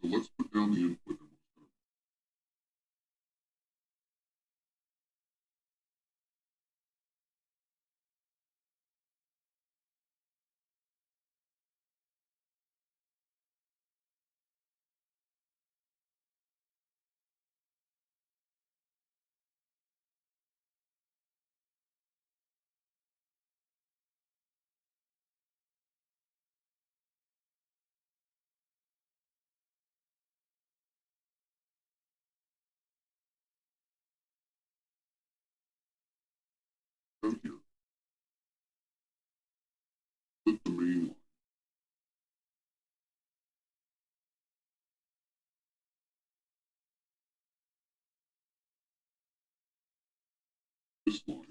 so let's put down the input. Down here. Put the main line. This line.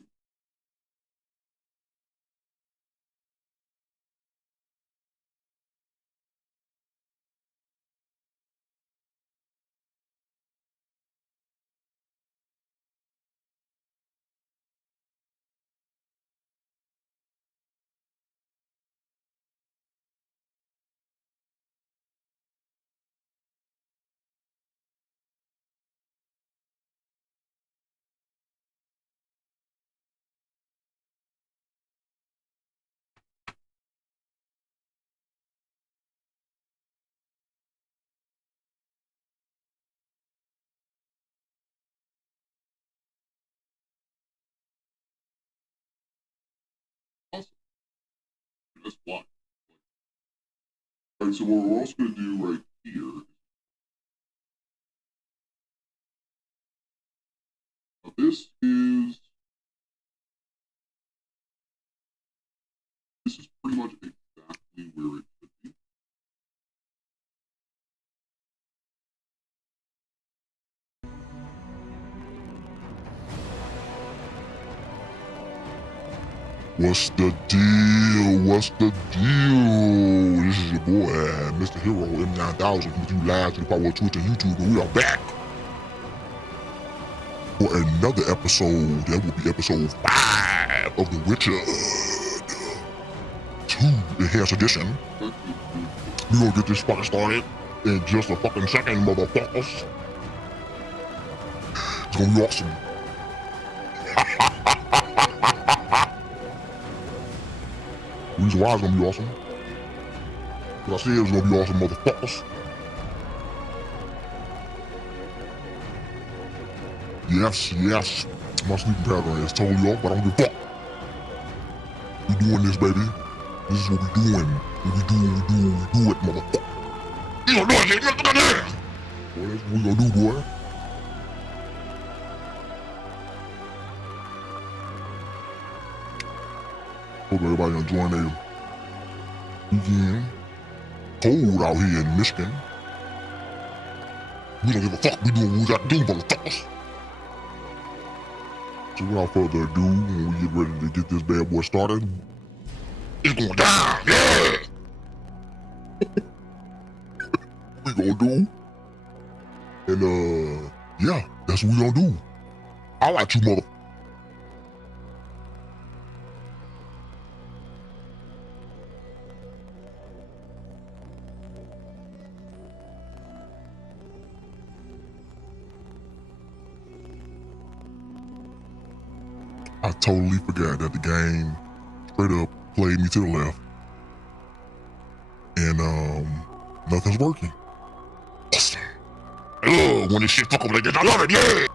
Awesome. That's block. All right, so what we're also going to do right here. Now this is pretty much exactly where it should be. What's the deal? What's the deal? This is your boy, Mr. Hero M9000, with you live to the power of Twitch and YouTube, and we are back for another episode. That will be episode 5 of The Witcher 2 Enhanced Edition. We're gonna get this fucking started in just a fucking second, motherfuckers. It's gonna be awesome. The reason why it's gonna be awesome, because I said it's gonna be awesome, motherfuckers. Yes, my sleeping pattern is totally off, but I don't give a fuck. We doing this, baby. This is what we doing. What we do it, motherfucker. You gonna do it, shit, you gonna do it. Boy, that's what we gonna do, boy. Hope everybody enjoying their weekend. Cold out here in Michigan. We don't give a fuck. We doing what we got to do, motherfuckers. So without further ado, when we get ready to get this bad boy started, it's going down, yeah! We gonna do. And yeah, that's what we gonna do. I like you, mother. I totally forgot that the game straight up played me to the left. And nothing's working. Awesome. Ugh, when this shit fuck up like this, I love it, yeah!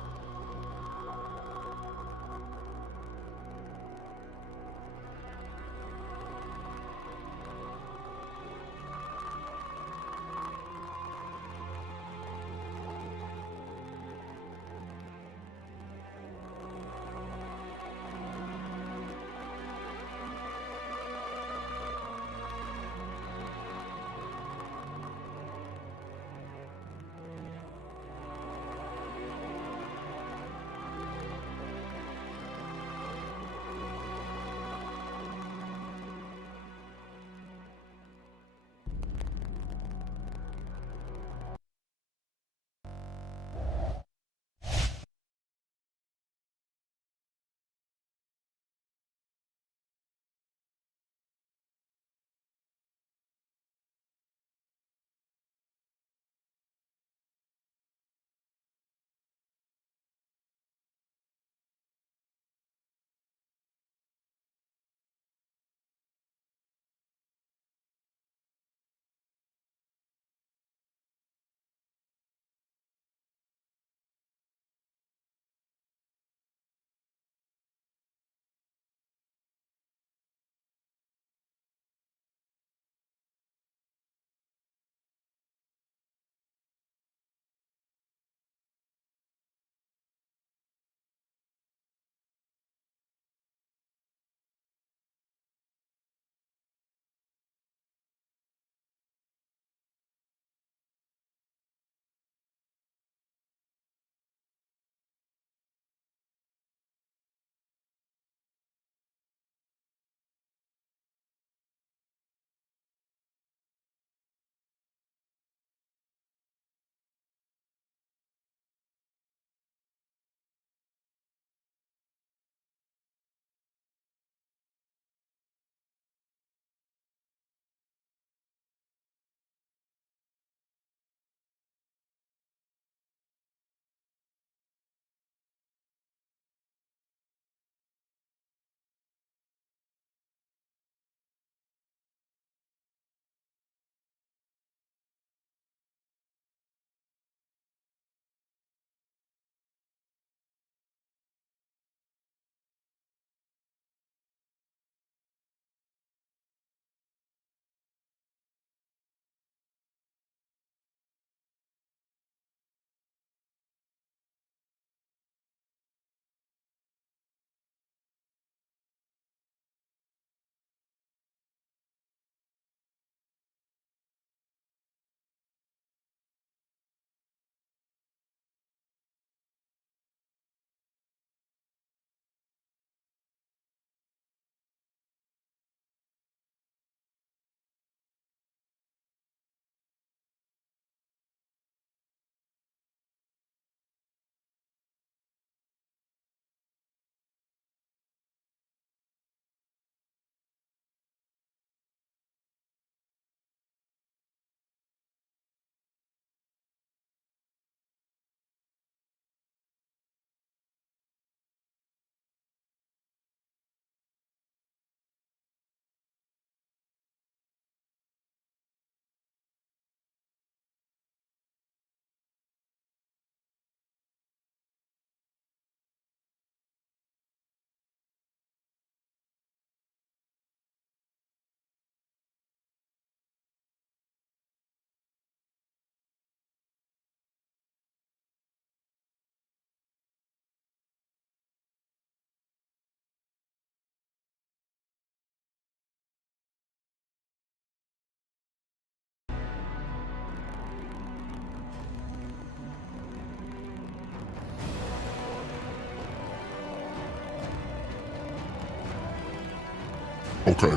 Okay.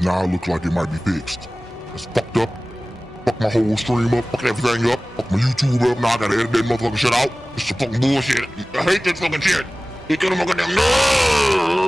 Now it looks like it might be fixed. It's fucked up. Fuck my whole stream up. Fuck everything up. Fuck my YouTube up. Now I gotta edit that motherfucking shit out. This is some fucking bullshit. I hate this fucking shit. You gonna fucking damn no!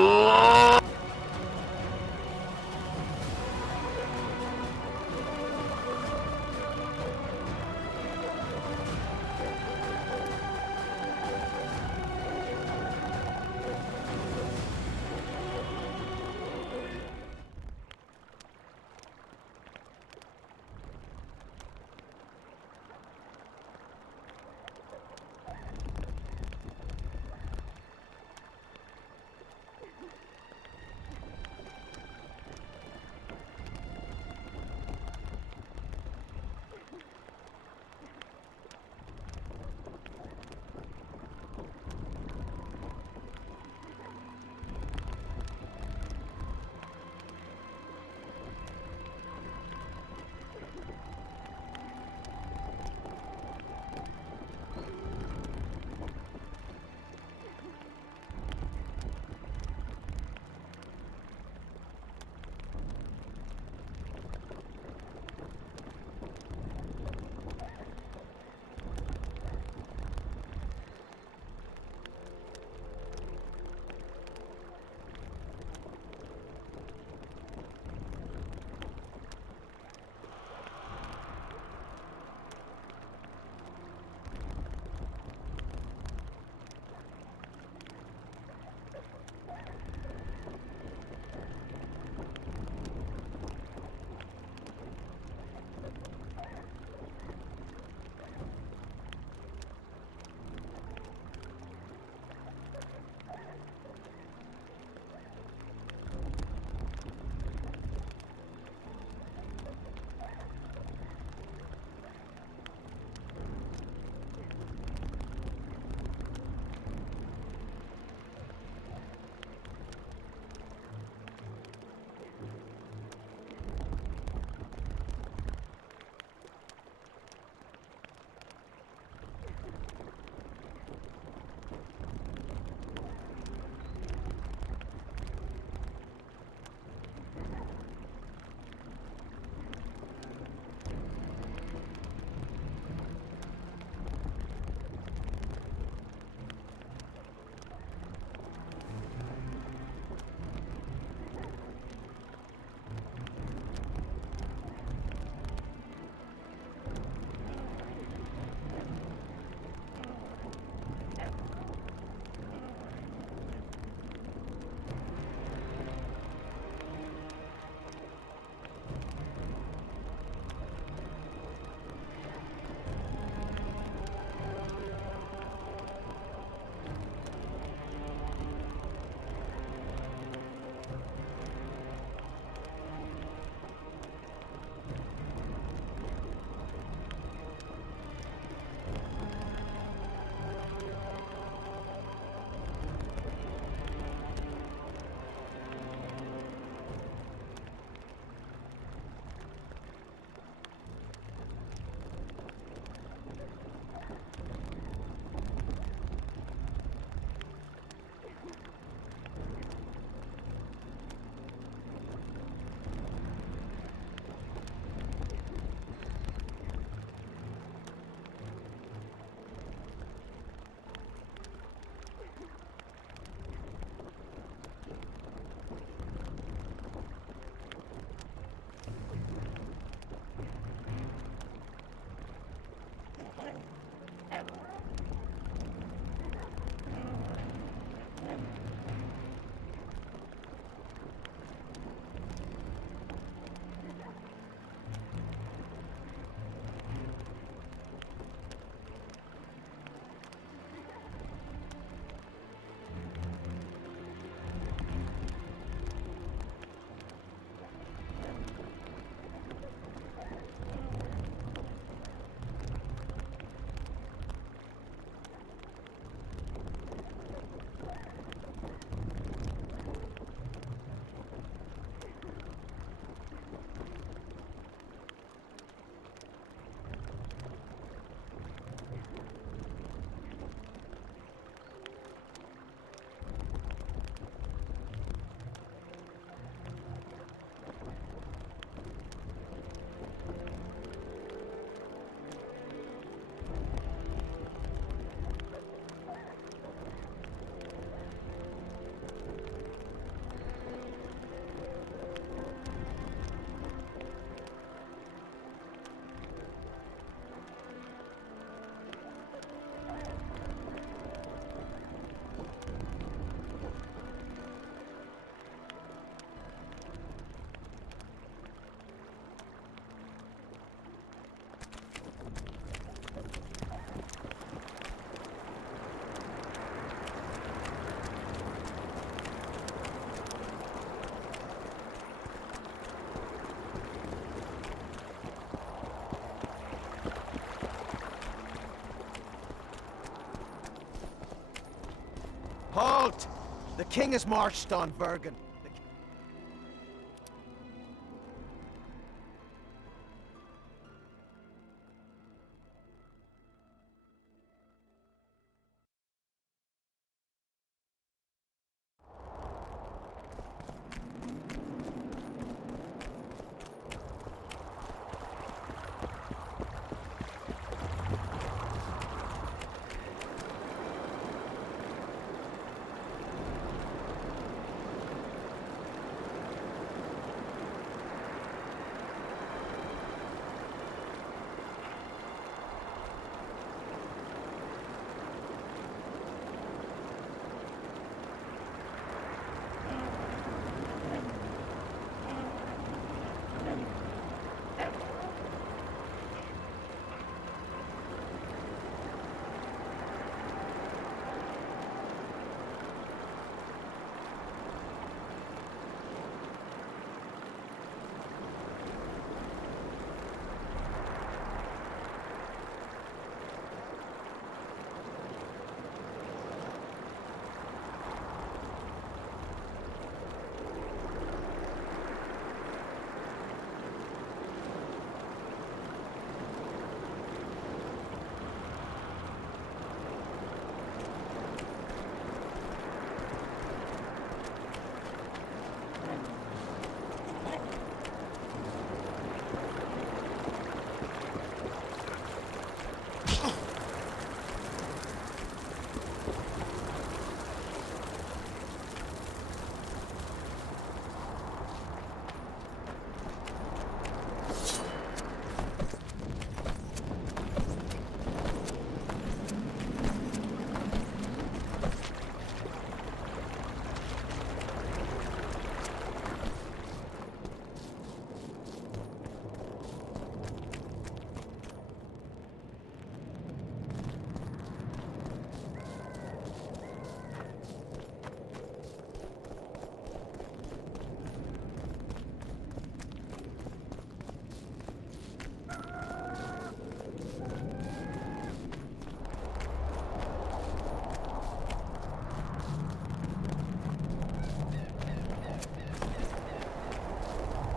Halt! The king has marched on Bergen.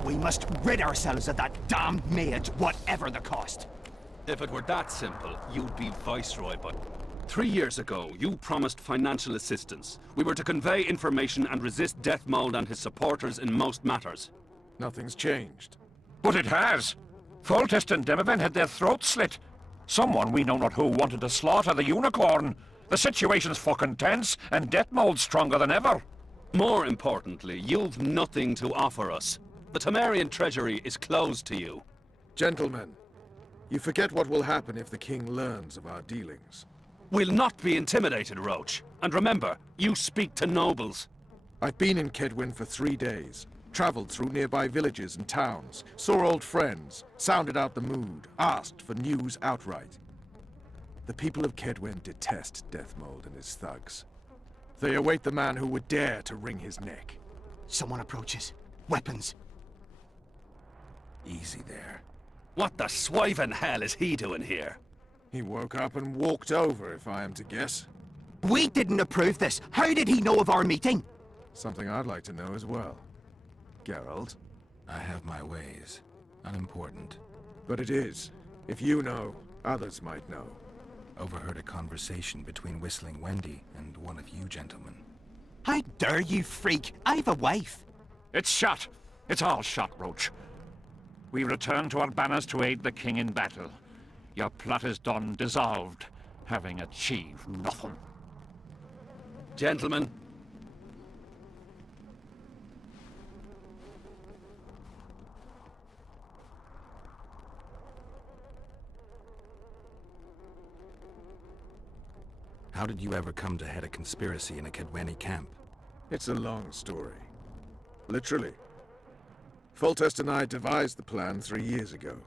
We must rid ourselves of that damned maid, whatever the cost. If it were that simple, you'd be Viceroy, but 3 years ago, you promised financial assistance. We were to convey information and resist Deathmold and his supporters in most matters. Nothing's changed. But it has. Foltest and Demoven had their throats slit. Someone we know not who wanted to slaughter the unicorn. The situation's fucking tense, and Deathmold's stronger than ever. More importantly, you've nothing to offer us. The Temerian treasury is closed to you. Gentlemen, you forget what will happen if the king learns of our dealings. We'll not be intimidated, Roach. And remember, you speak to nobles. I've been in Kedwin for 3 days, traveled through nearby villages and towns, saw old friends, sounded out the mood, asked for news outright. The people of Kedwin detest Deathmold and his thugs. They await the man who would dare to wring his neck. Someone approaches. Weapons. Easy there. What the swiven hell is he doing here? He woke up and walked over, if I am to guess. We didn't approve this. How did he know of our meeting? Something I'd like to know as well. Geralt? I have my ways. Unimportant. But it is. If you know, others might know. Overheard a conversation between Whistling Wendy and one of you gentlemen. How dare you, freak? I've a wife. It's shut. It's all shut, Roach. We return to our banners to aid the king in battle. Your plot is done, dissolved, having achieved nothing. Gentlemen. How did you ever come to head a conspiracy in a Kedweni camp? It's a long story. Literally. Foltest and I devised the plan 3 years ago.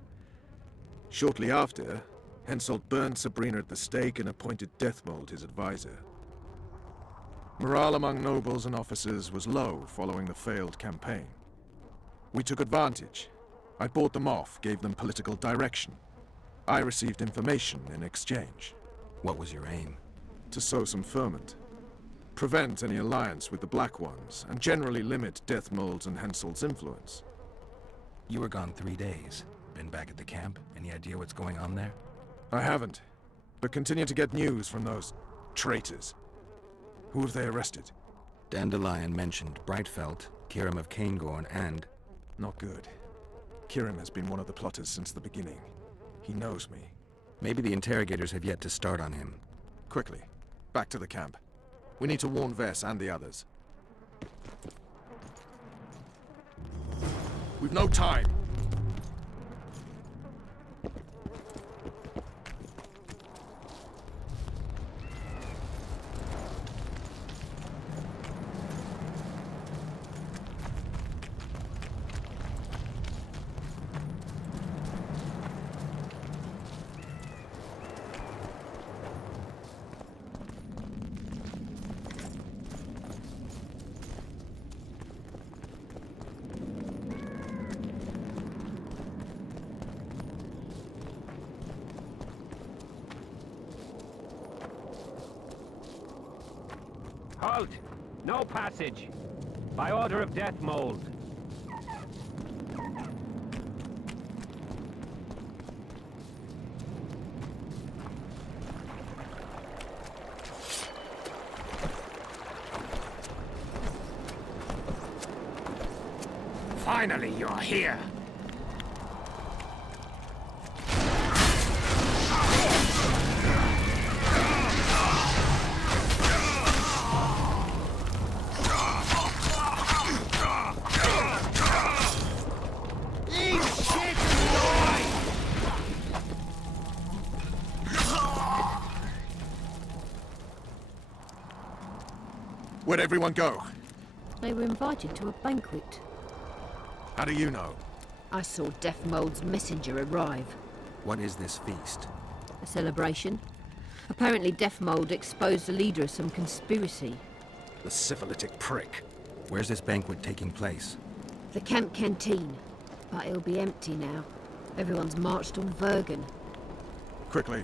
Shortly after, Henselt burned Sabrina at the stake and appointed Deathmold his advisor. Morale among nobles and officers was low following the failed campaign. We took advantage. I bought them off, gave them political direction. I received information in exchange. What was your aim? To sow some ferment. prevent any alliance with the Black Ones, and generally limit Deathmold's and Henselt's influence. You were gone 3 days. Been back at the camp? Any idea what's going on there? I haven't, but continue to get news from those traitors. Who have they arrested? Dandelion mentioned Brightfelt, Kirim of Caingorn, and... Not good. Kirim has been one of the plotters since the beginning. He knows me. Maybe the interrogators have yet to start on him. Quickly, back to the camp. We need to warn Vess and the others. We've no time! Halt! No passage! By order of Deathmold. Finally, you're here. Where'd everyone go? They were invited to a banquet. How do you know? I saw Deathmold's messenger arrive. What is this feast? A celebration. Apparently Deathmold exposed the leader of some conspiracy. The syphilitic prick. Where's this banquet taking place? The camp canteen. But it'll be empty now. Everyone's marched on Vergen. Quickly.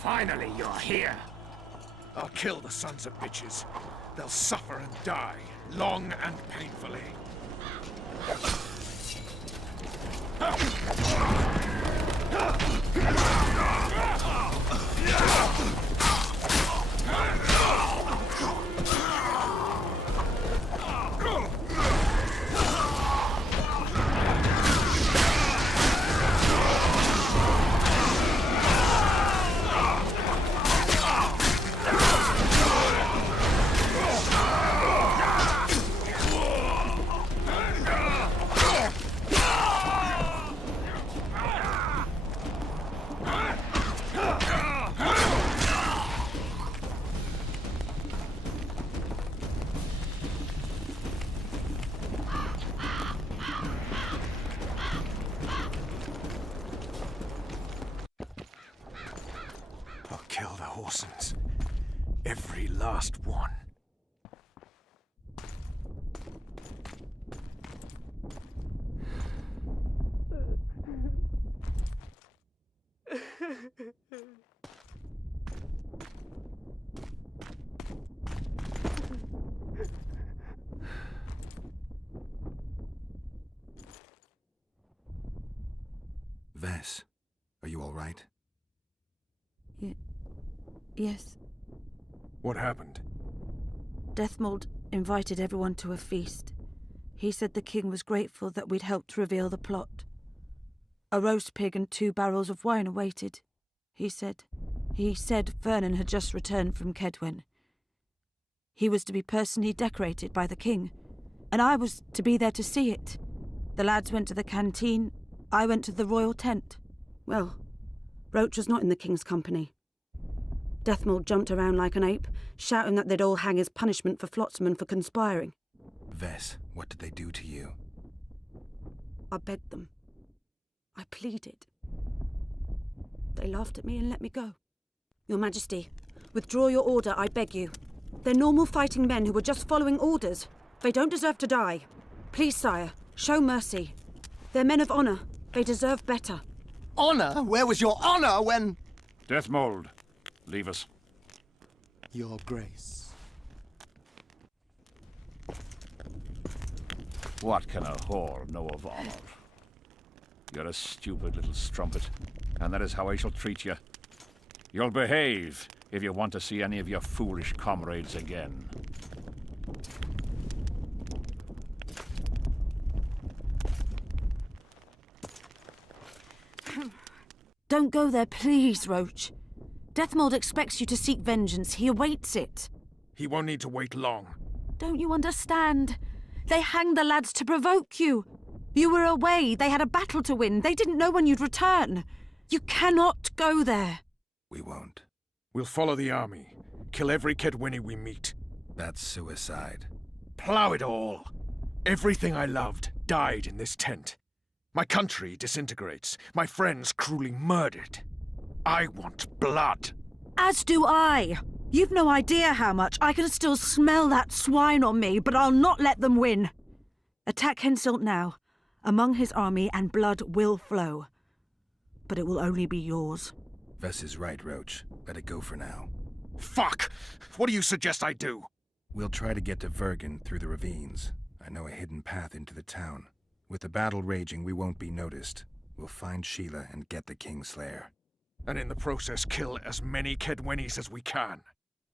Finally, you're here. I'll kill the sons of bitches. They'll suffer and die, long and painfully. I'll kill the Horsens. Every last one. Vess, are you all right? Yes. What happened? Deathmold invited everyone to a feast. He said the king was grateful that we'd helped reveal the plot. A roast pig and 2 barrels of wine awaited, he said. He said Vernon had just returned from Kedwen. He was to be personally decorated by the king, and I was to be there to see it. The lads went to the canteen, I went to the royal tent. Well, Roach was not in the king's company. Deathmold jumped around like an ape, shouting that they'd all hang his punishment for Flotsam for conspiring. Vess, what did they do to you? I begged them. I pleaded. They laughed at me and let me go. Your Majesty, withdraw your order, I beg you. They're normal fighting men who were just following orders. They don't deserve to die. Please, sire, show mercy. They're men of honor. They deserve better. Honor? Where was your honor when... Deathmold, leave us. Your Grace. What can a whore know of honor? You're a stupid little strumpet, and that is how I shall treat you. You'll behave if you want to see any of your foolish comrades again. Don't go there, please, Roach. Deathmold expects you to seek vengeance. He awaits it. He won't need to wait long. Don't you understand? They hanged the lads to provoke you. You were away. They had a battle to win. They didn't know when you'd return. You cannot go there. We won't. We'll follow the army. Kill every Kedwini we meet. That's suicide. Plough it all. Everything I loved died in this tent. My country disintegrates. My friends cruelly murdered. I want blood. As do I. You've no idea how much. I can still smell that swine on me, but I'll not let them win. Attack Henselt now, among his army, and blood will flow. But it will only be yours. Vess is right, Roach. Let it go for now. Fuck! What do you suggest I do? We'll try to get to Vergen through the ravines. I know a hidden path into the town. With the battle raging, we won't be noticed. We'll find Sheila and get the Kingslayer. And in the process kill as many Kedwenis as we can.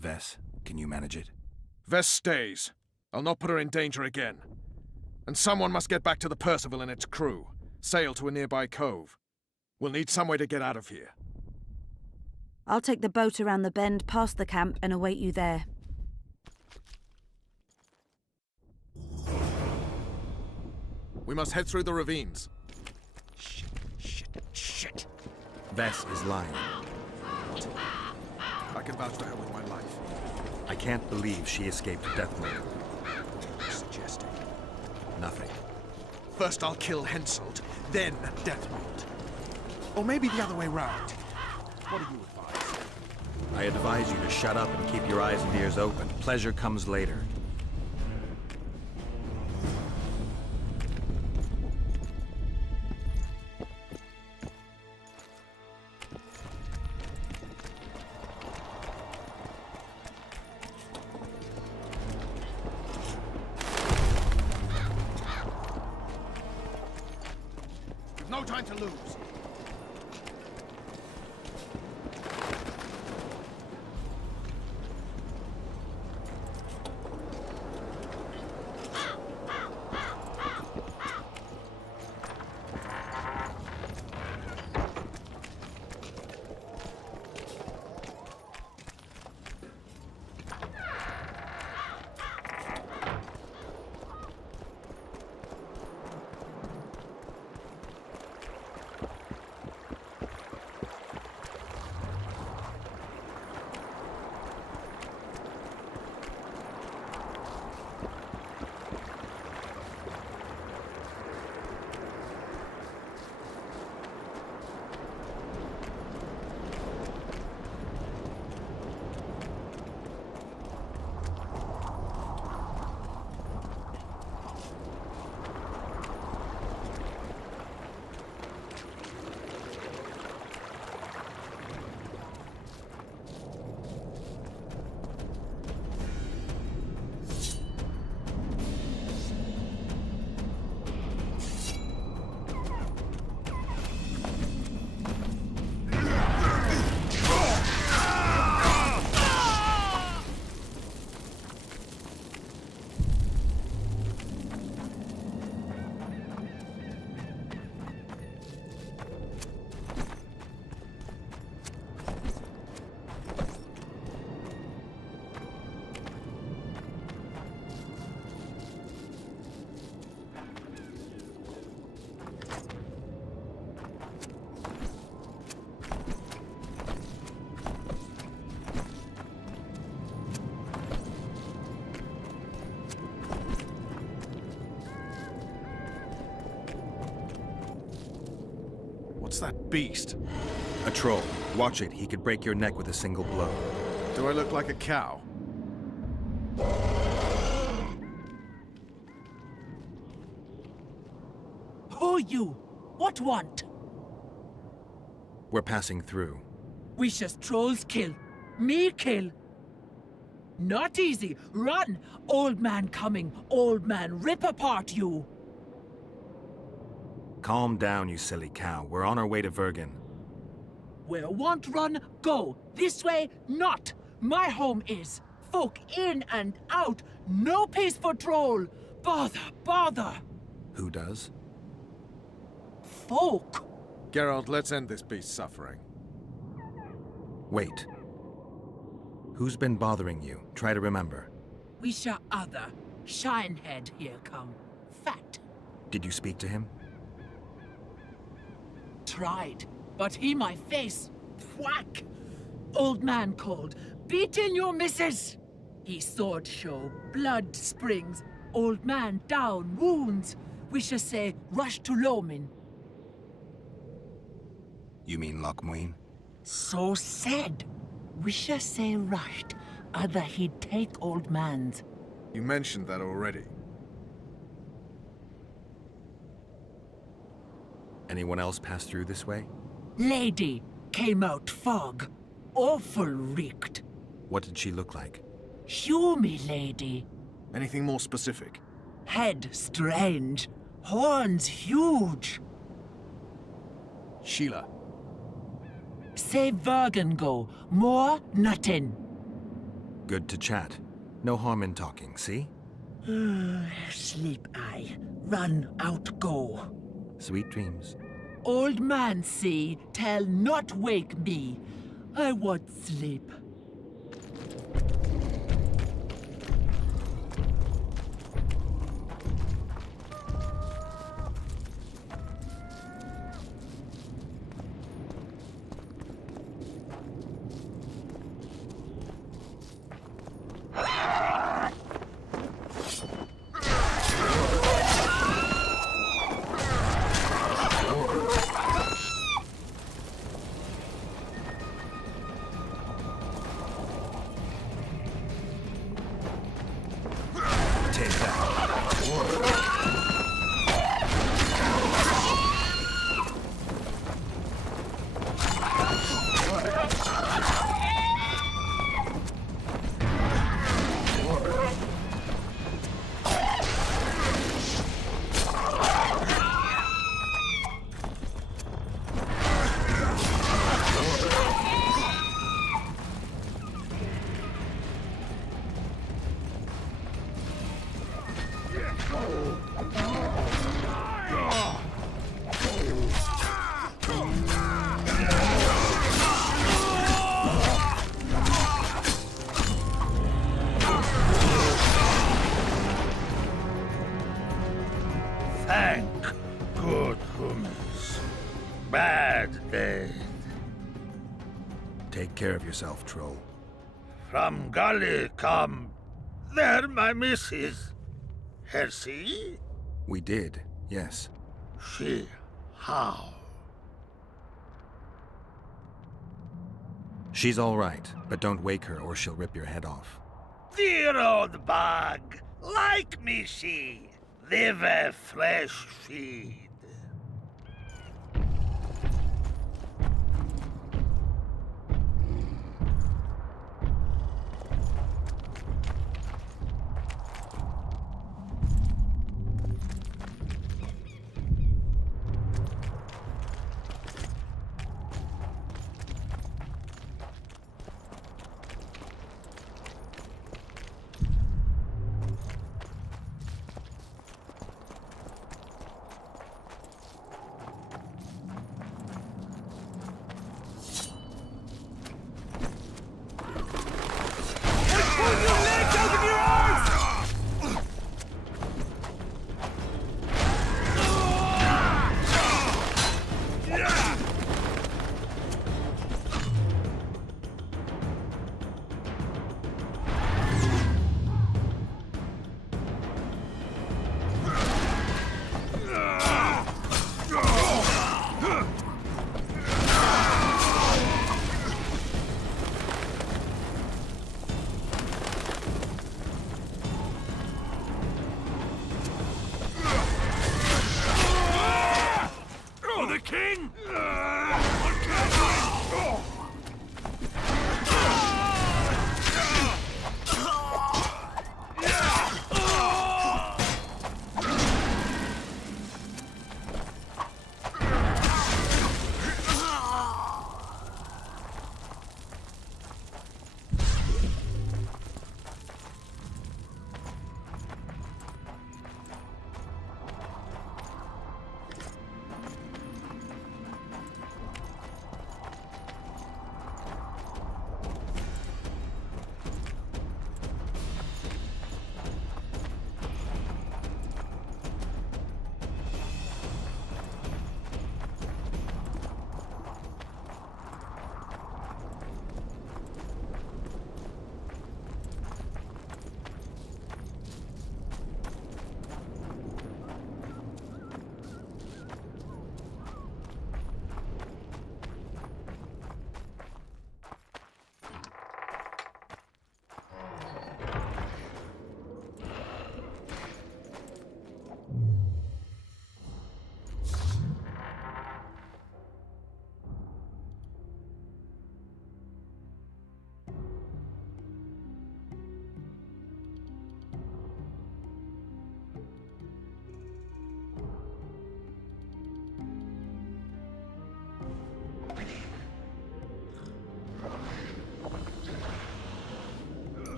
Vess, can you manage it? Vess stays. I'll not put her in danger again. And someone must get back to the Percival and its crew. Sail to a nearby cove. We'll need some way to get out of here. I'll take the boat around the bend past the camp and await you there. We must head through the ravines. Shit. Vess is lying. I can vouch for her with my life. I can't believe she escaped Deathmold. What are you suggesting? Nothing. First I'll kill Henselt, then Deathmold. Or maybe the other way round. What do you advise? I advise you to shut up and keep your eyes and ears open. Pleasure comes later. No time to lose. What's that beast? A troll. Watch it. He could break your neck with a single blow. Do I look like a cow? Who you? What want? We're passing through. Wishes trolls kill. Me kill. Not easy. Run! Old man coming. Old man rip apart you. Calm down, you silly cow. We're on our way to Vergen. Where want run, go. This way, not. My home is. Folk in and out. No peace for troll. Bother, bother. Who does? Folk. Geralt, let's end this beast's suffering. Wait. Who's been bothering you? Try to remember. Wisha other. Shinehead here come. Fat. Did you speak to him? Tried, but he my face. Whack! Old man called. Beat in your missus! He sword show. Blood springs. Old man down. Wounds. Wisha say rush to Lomin. You mean Lochmuin? So said. Wisha say rushed. Other he'd take old man's. You mentioned that already. Anyone else pass through this way? Lady came out fog. Awful reeked. What did she look like? Humy lady. Anything more specific? Head strange. Horns huge. Sheila. Say Vergen go. More nothing. Good to chat. No harm in talking, see? Sleep I. Run out go. Sweet dreams. Old man see, tell not wake me. I want sleep. Thank good humans. Bad dead. Take care of yourself, troll. From Gully come. There my missus. Her see? We did, yes. She how? She's all right, but don't wake her or she'll rip your head off. Dear old bug. Like me she. Live a fresh feed.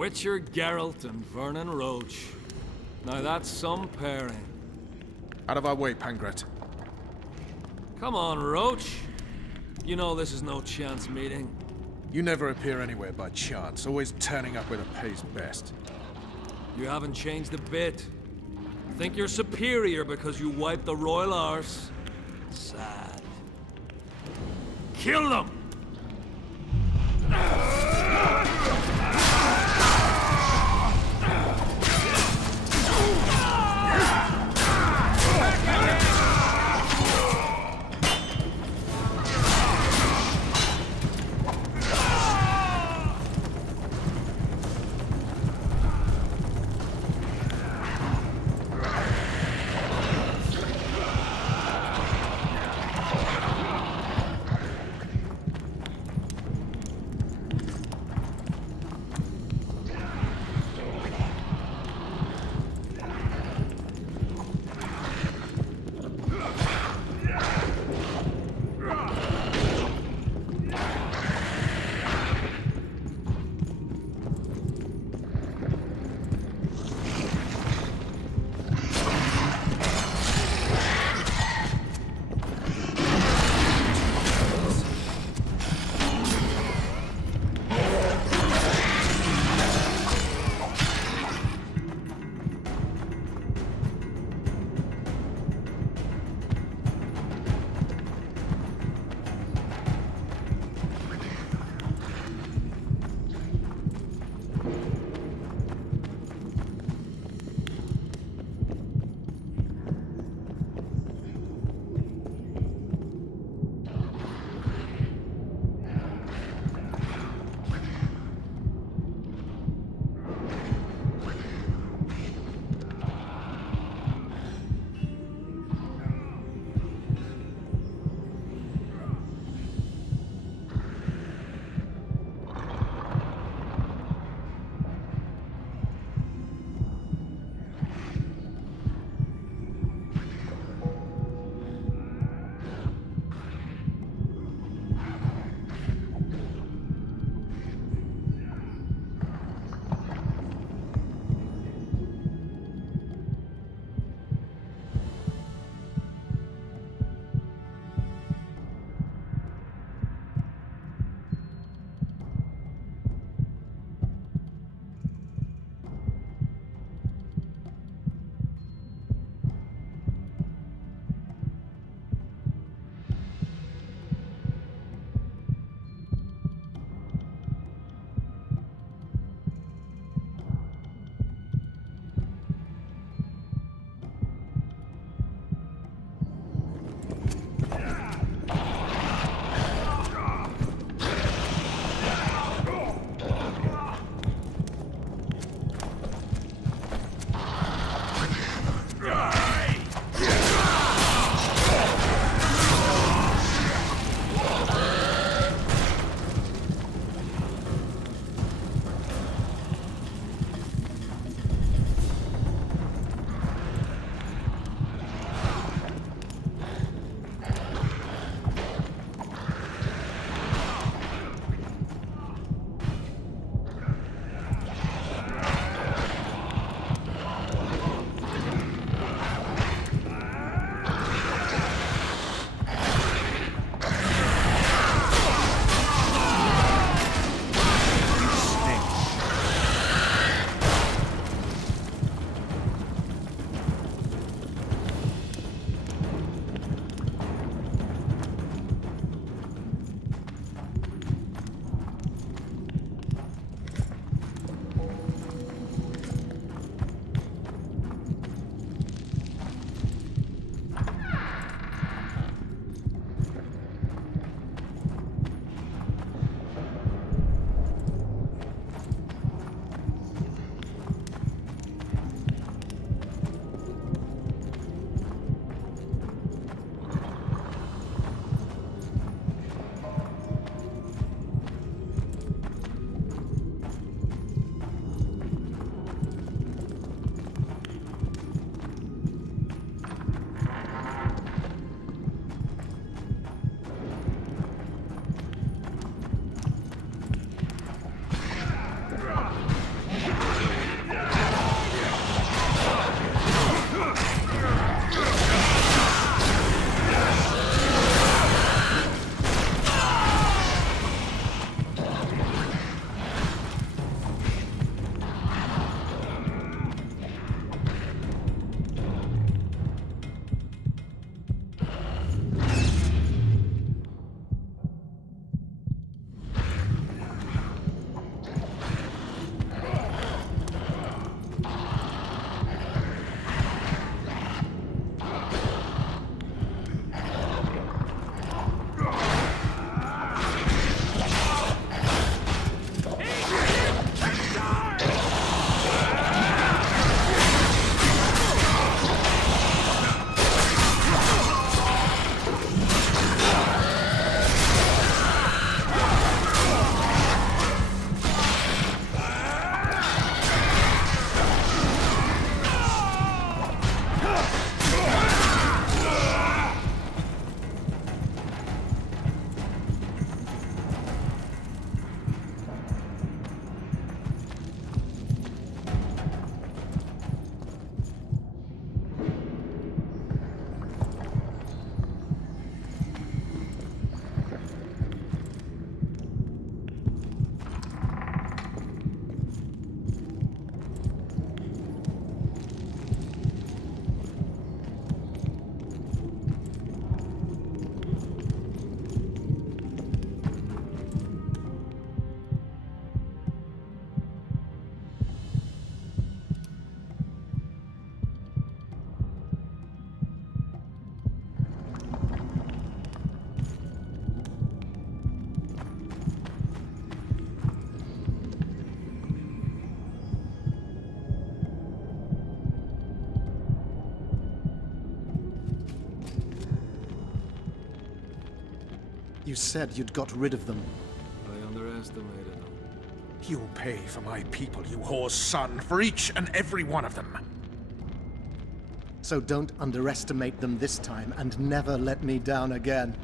Witcher Geralt and Vernon Roach. Now that's some pairing. Out of our way, Pangret. Come on, Roach. You know this is no chance meeting. You never appear anywhere by chance, always turning up where the pay's best. You haven't changed a bit. Think you're superior because you wiped the royal arse? Sad. Kill them! You said you'd got rid of them. I underestimated them. You'll pay for my people, you whore's son, for each and every one of them. So don't underestimate them this time, and never let me down again.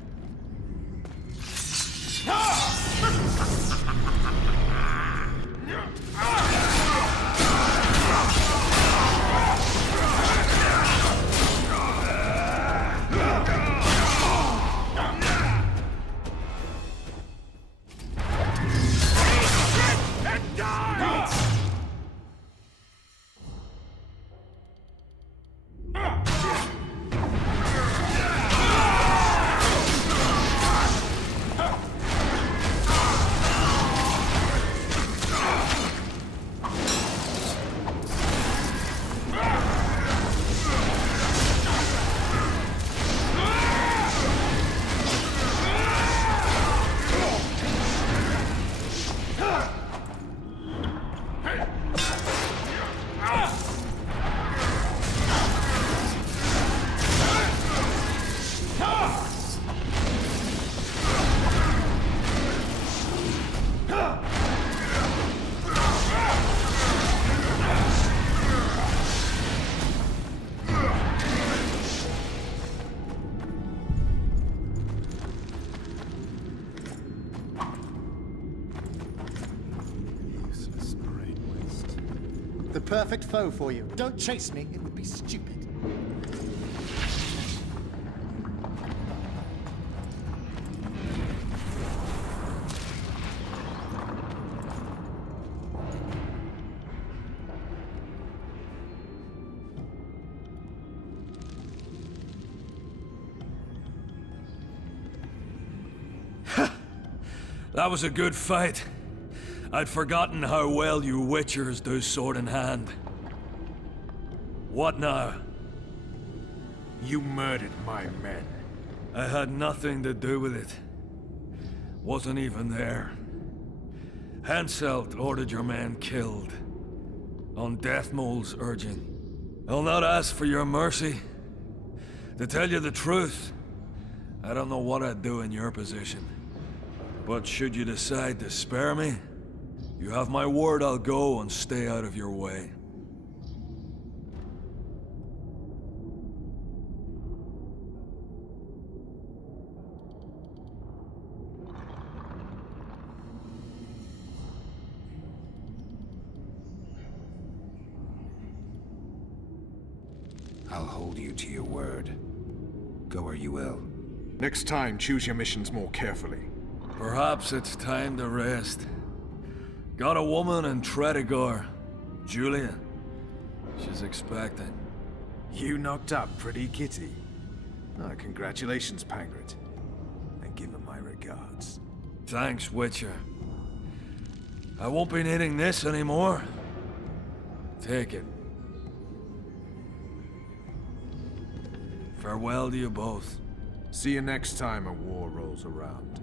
The perfect foe for you. Don't chase me, it would be stupid. That was a good fight. I'd forgotten how well you Witchers do sword in hand. What now? You murdered my men. I had nothing to do with it. Wasn't even there. Henselt ordered your men killed. On Deathmold's urging. I'll not ask for your mercy. To tell you the truth, I don't know what I'd do in your position. But should you decide to spare me, you have my word I'll go and stay out of your way. I'll hold you to your word. Go where you will. Next time, choose your missions more carefully. Perhaps it's time to rest. Got a woman in Tredegar, Julia. She's expecting. You knocked up pretty kitty. Oh, congratulations, Pangret. And give her my regards. Thanks, Witcher. I won't be needing this anymore. Take it. Farewell to you both. See you next time a war rolls around.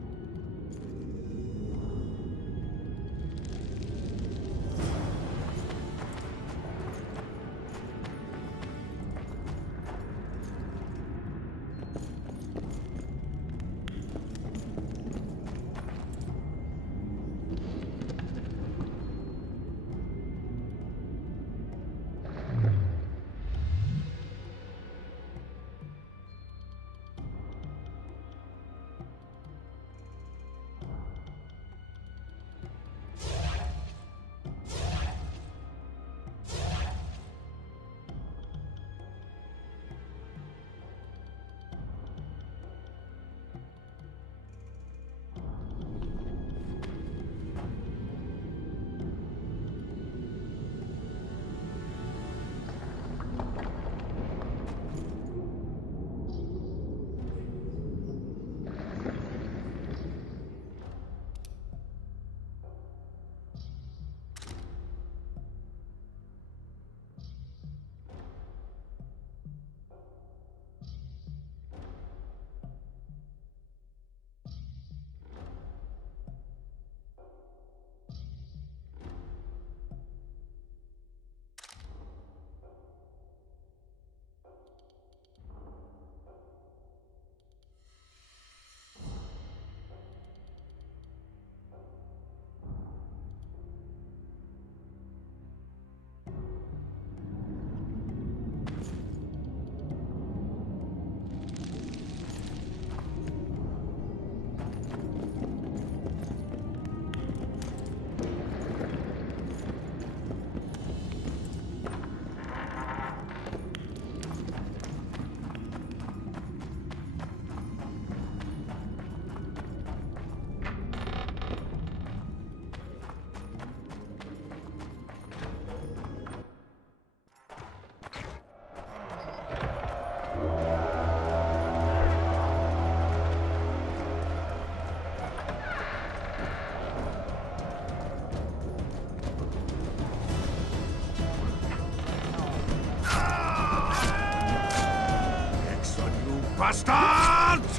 Bastards!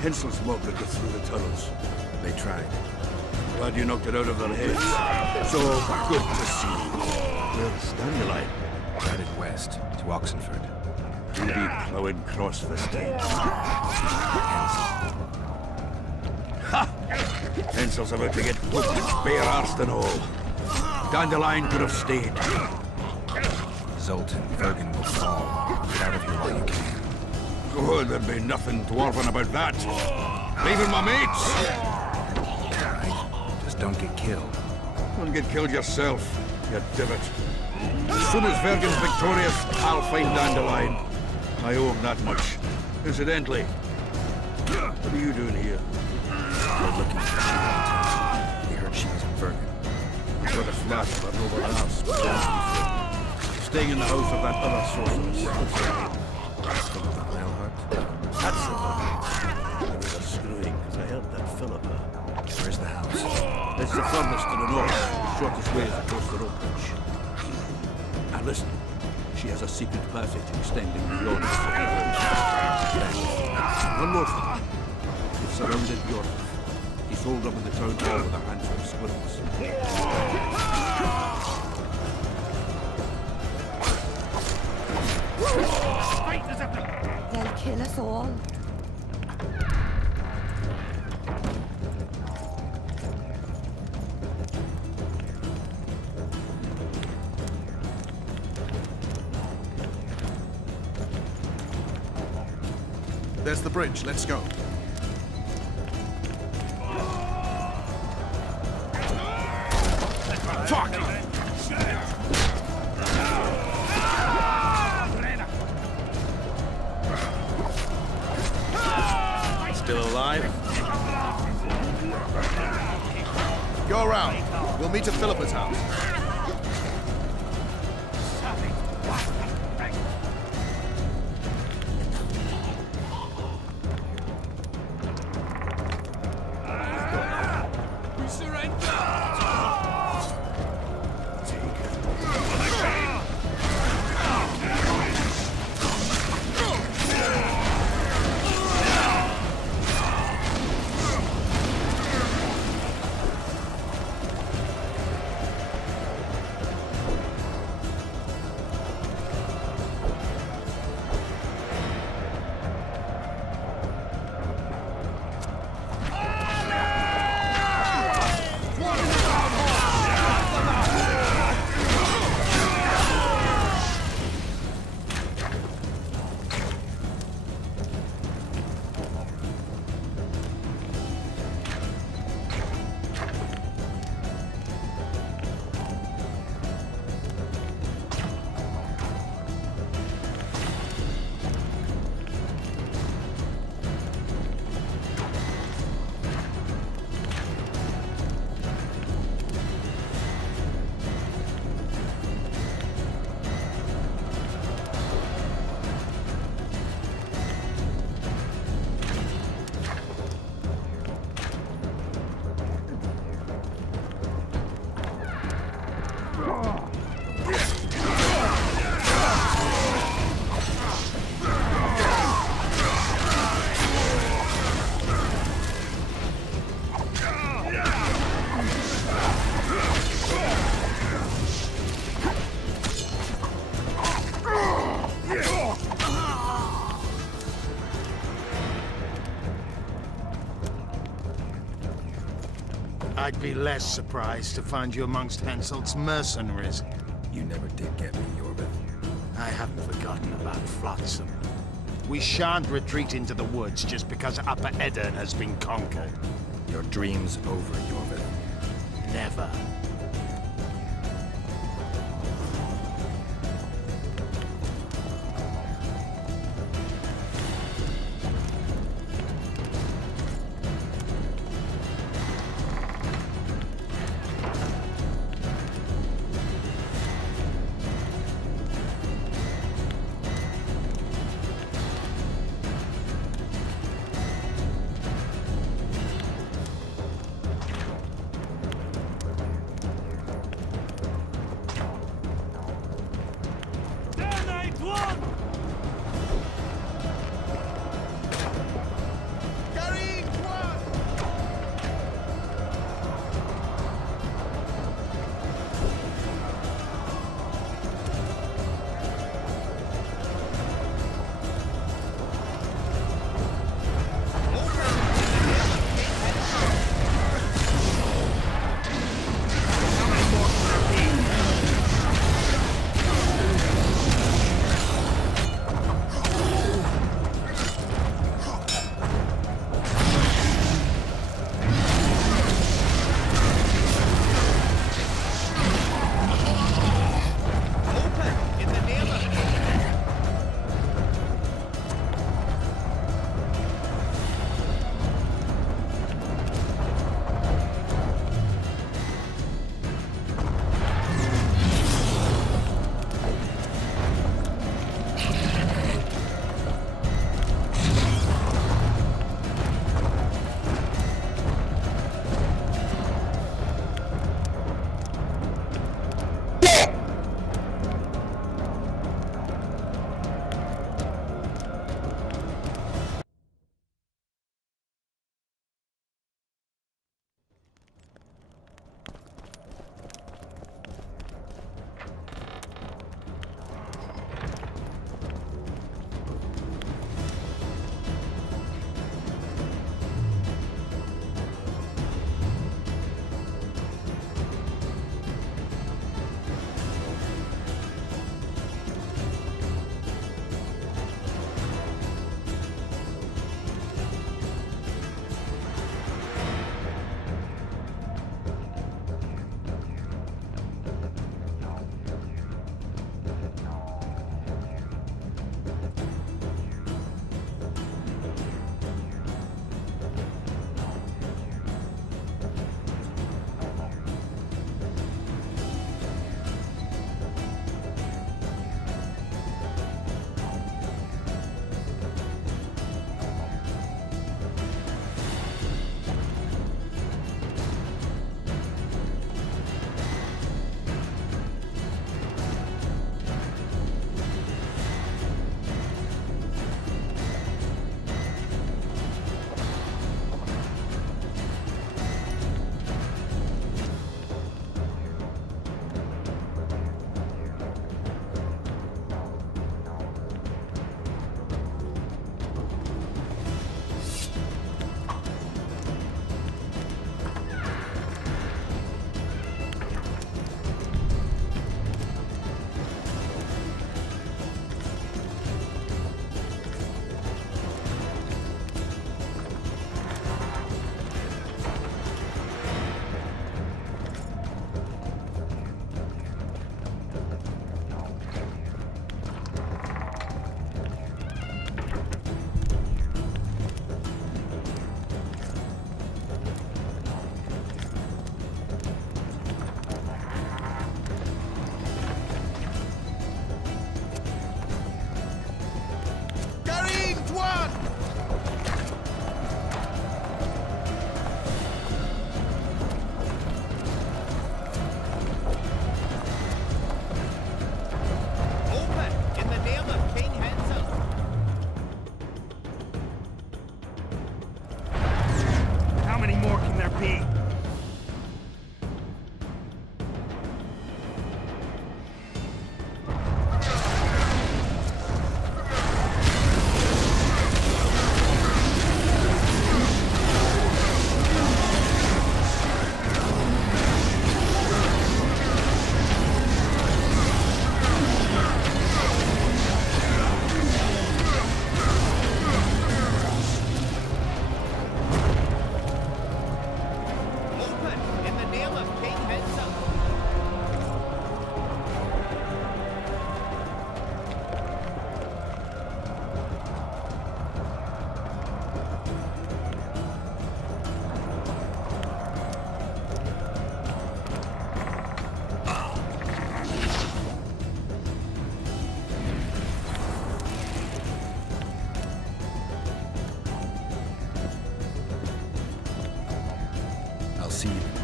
Hensel's mob will get through the tunnels. They tried. Glad you knocked it out of their heads. So good to see. Where's Dandelion? Headed west to Oxenford. He'll be plowing across the stage. Ha! Hensel's about to get booked, bare-arsed and all. Dandelion could have stayed. Zoltan, Vergen will fall. Get out of here while you can. Oh, there'd be nothing dwarven about that. Leaving my mates! Right. Just don't get killed. Don't get killed yourself, you divot. As soon as Vergen's victorious, I'll find Dandelion. I owe him that much. Incidentally, what are you doing here? We're looking for Sheila. We heard she was in Vergen. I've got a flash of her noble house. Staying in the house of that other sorceress. What's her name? That's the one. I was a screwing because I helped that Philippa. Where's the house? It's the furthest to the north. The shortest way is across the rope bridge. And listen, she has a secret passage extending beyond the city walls. One more thing. We've surrounded York. He's holed up in the town hall with a handful of squirrels. They'll kill us all. There's the bridge. Let's go. Fuck! Still alive? Go around. We'll meet at Philippa's house. I'd be less surprised to find you amongst Henselt's mercenaries. You never did get me, Yorvith. I haven't forgotten about Flotsam. We shan't retreat into the woods just because Upper Eddern has been conquered. Your dream's over, Yorvith. Never.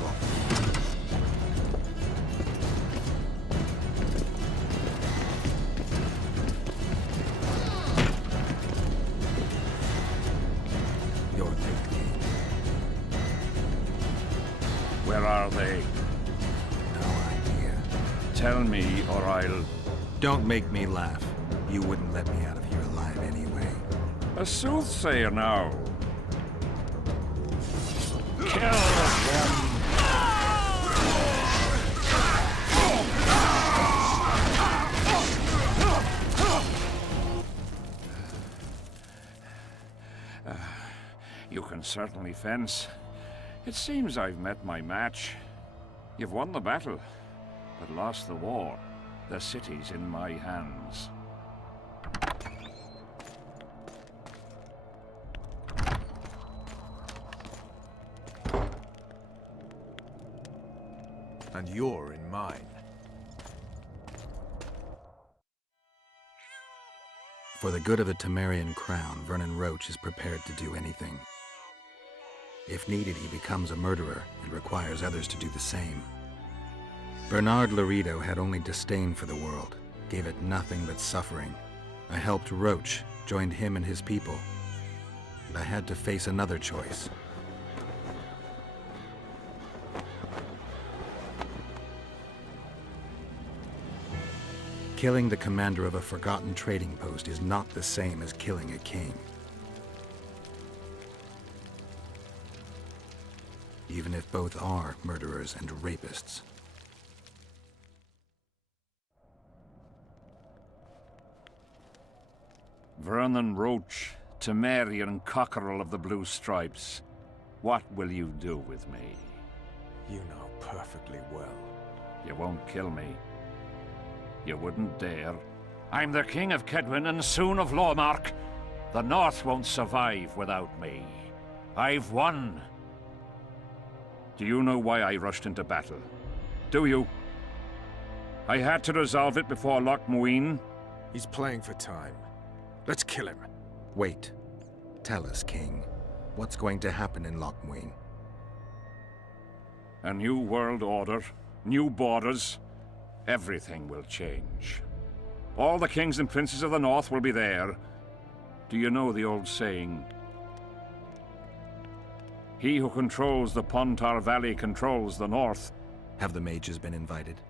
rot. You're late, King. Where are they? No idea. Tell me, or I'll... Don't make me laugh. You wouldn't let me out of here alive anyway. A soothsayer now. Kill them! You can certainly fence. It seems I've met my match. You've won the battle, but lost the war. The city's in my hands. And you're in mine. For the good of the Temerian crown, Vernon Roche is prepared to do anything. If needed, he becomes a murderer and requires others to do the same. Bernard Laredo had only disdain for the world, gave it nothing but suffering. I helped Roche, joined him and his people, and I had to face another choice. Killing the commander of a forgotten trading post is not the same as killing a king. Even if both are murderers and rapists. Vernon Roche, Temerian cockerel of the Blue Stripes. What will you do with me? You know perfectly well. You won't kill me. You wouldn't dare. I'm the King of Kedwen and soon of Lawmark. The North won't survive without me. I've won. Do you know why I rushed into battle? Do you? I had to resolve it before Loch Muin. He's playing for time. Let's kill him. Wait. Tell us, King. What's going to happen in Loch Muin? A new world order, new borders. Everything will change. All the kings and princes of the North will be there. Do you know the old saying? He who controls the Pontar Valley controls the North. Have the mages been invited?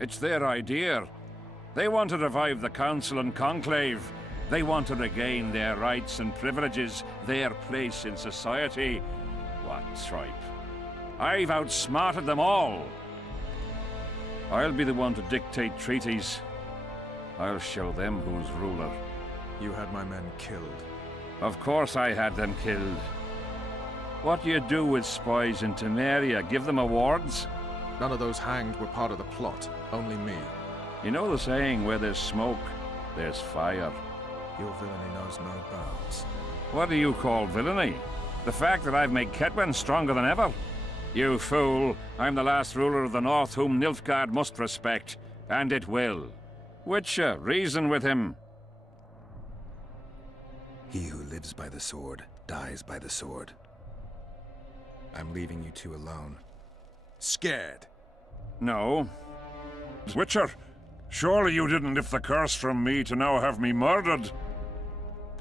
It's their idea. They want to revive the Council and Conclave. They want to regain their rights and privileges, their place in society. What tripe? I've outsmarted them all. I'll be the one to dictate treaties. I'll show them who's ruler. You had my men killed. Of course I had them killed. What do you do with spies in Temeria? Give them awards? None of those hanged were part of the plot. Only me. You know the saying, where there's smoke, there's fire. Your villainy knows no bounds. What do you call villainy? The fact that I've made Ketwen stronger than ever? You fool! I'm the last ruler of the North whom Nilfgaard must respect, and it will. Witcher, reason with him. He who lives by the sword, dies by the sword. I'm leaving you two alone. Scared? No. Witcher, surely you didn't lift the curse from me to now have me murdered?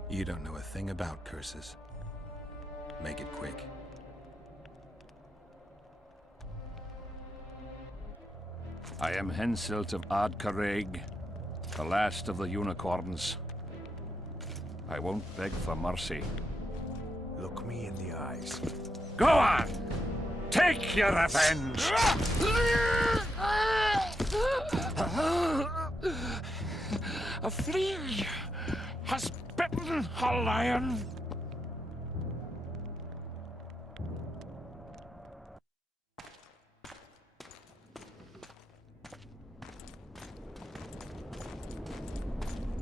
You don't know a thing about curses. Make it quick. I am Henselt of Ardcarreg, the last of the unicorns. I won't beg for mercy. Look me in the eyes. Go on! Take your revenge! A flea has bitten a lion.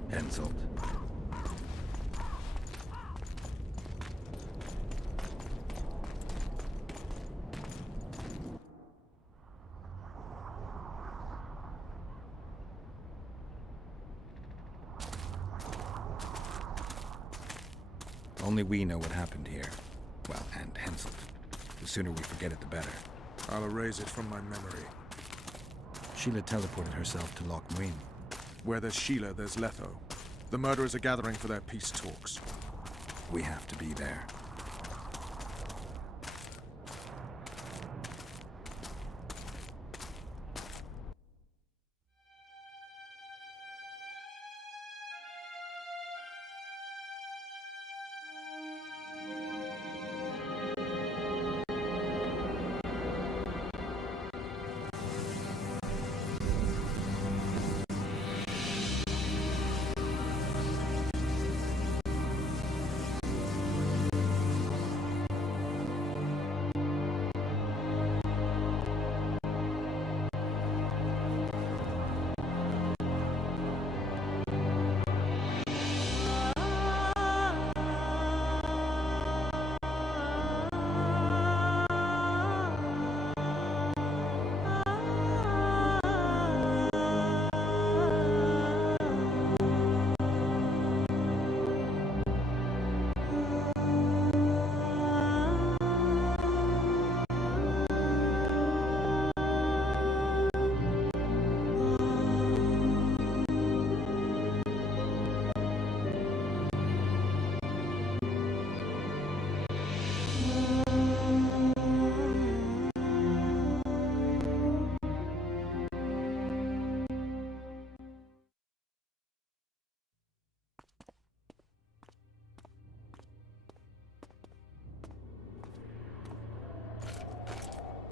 Henselt. Only we know what happened here. Well, and Henselt. The sooner we forget it, the better. I'll erase it from my memory. Sheila teleported herself to Loch Muin. Where there's Sheila, there's Letho. The murderers are gathering for their peace talks. We have to be there.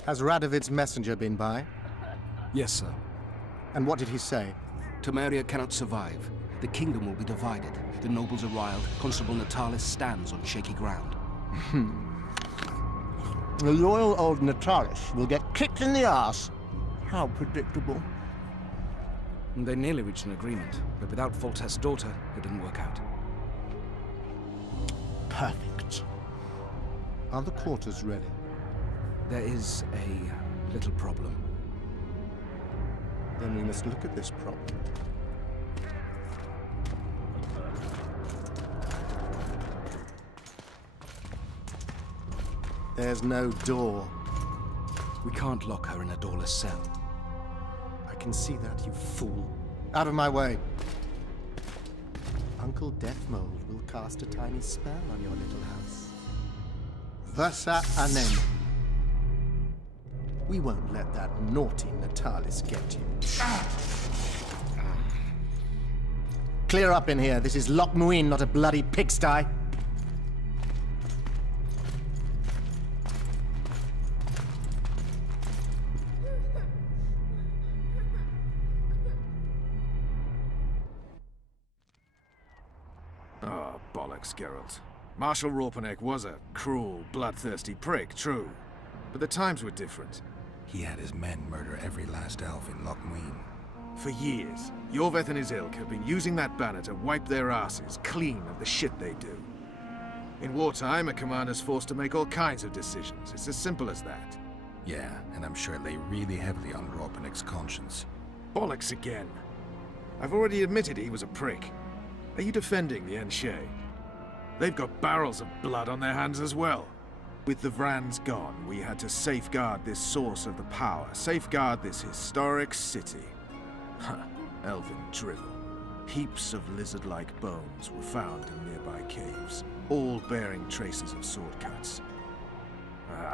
Has Radovid's messenger been by? Yes, sir. And what did he say? Temeria cannot survive. The kingdom will be divided. The nobles are riled. Constable Natalis stands on shaky ground. The loyal old Natalis will get kicked in the arse. How predictable. They nearly reached an agreement, but without Foltest's daughter, it didn't work out. Perfect. Are the quarters ready? There is a little problem. Then we must look at this problem. There's no door. We can't lock her in a doorless cell. I can see that, you fool. Out of my way. Uncle Deathmold will cast a tiny spell on your little house. Versa Anem. We won't let that naughty Natalis get you. Clear up in here. This is Loch Muin, not a bloody pigsty. Oh, bollocks, Geralt. Marshal Raupenek was a cruel, bloodthirsty prick, true. But the times were different. He had his men murder every last elf in Loch Muin. For years, Yorveth and his ilk have been using that banner to wipe their asses clean of the shit they do. In wartime, a commander's forced to make all kinds of decisions. It's as simple as that. Yeah, and I'm sure it lay really heavily on Raupenek's conscience. Bollocks again. I've already admitted he was a prick. Are you defending the Enshe? They've got barrels of blood on their hands as well. With the Vrans gone, we had to safeguard this source of the power, safeguard this historic city. Huh, elven drivel. Heaps of lizard-like bones were found in nearby caves, all bearing traces of sword cuts.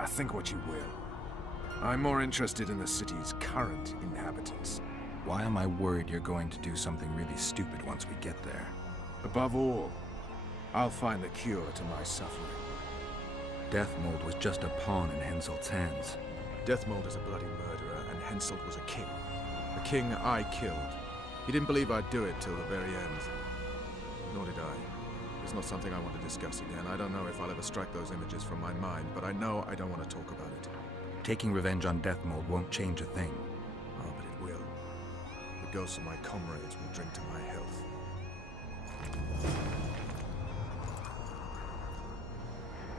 Think what you will. I'm more interested in the city's current inhabitants. Why am I worried you're going to do something really stupid once we get there? Above all, I'll find the cure to my suffering. Deathmold was just a pawn in Henselt's hands. Deathmold is a bloody murderer, and Henselt was a king. A king I killed. He didn't believe I'd do it till the very end. Nor did I. It's not something I want to discuss again. I don't know if I'll ever strike those images from my mind, but I know I don't want to talk about it. Taking revenge on Deathmold won't change a thing. Oh, but it will. The ghosts of my comrades will drink to my health.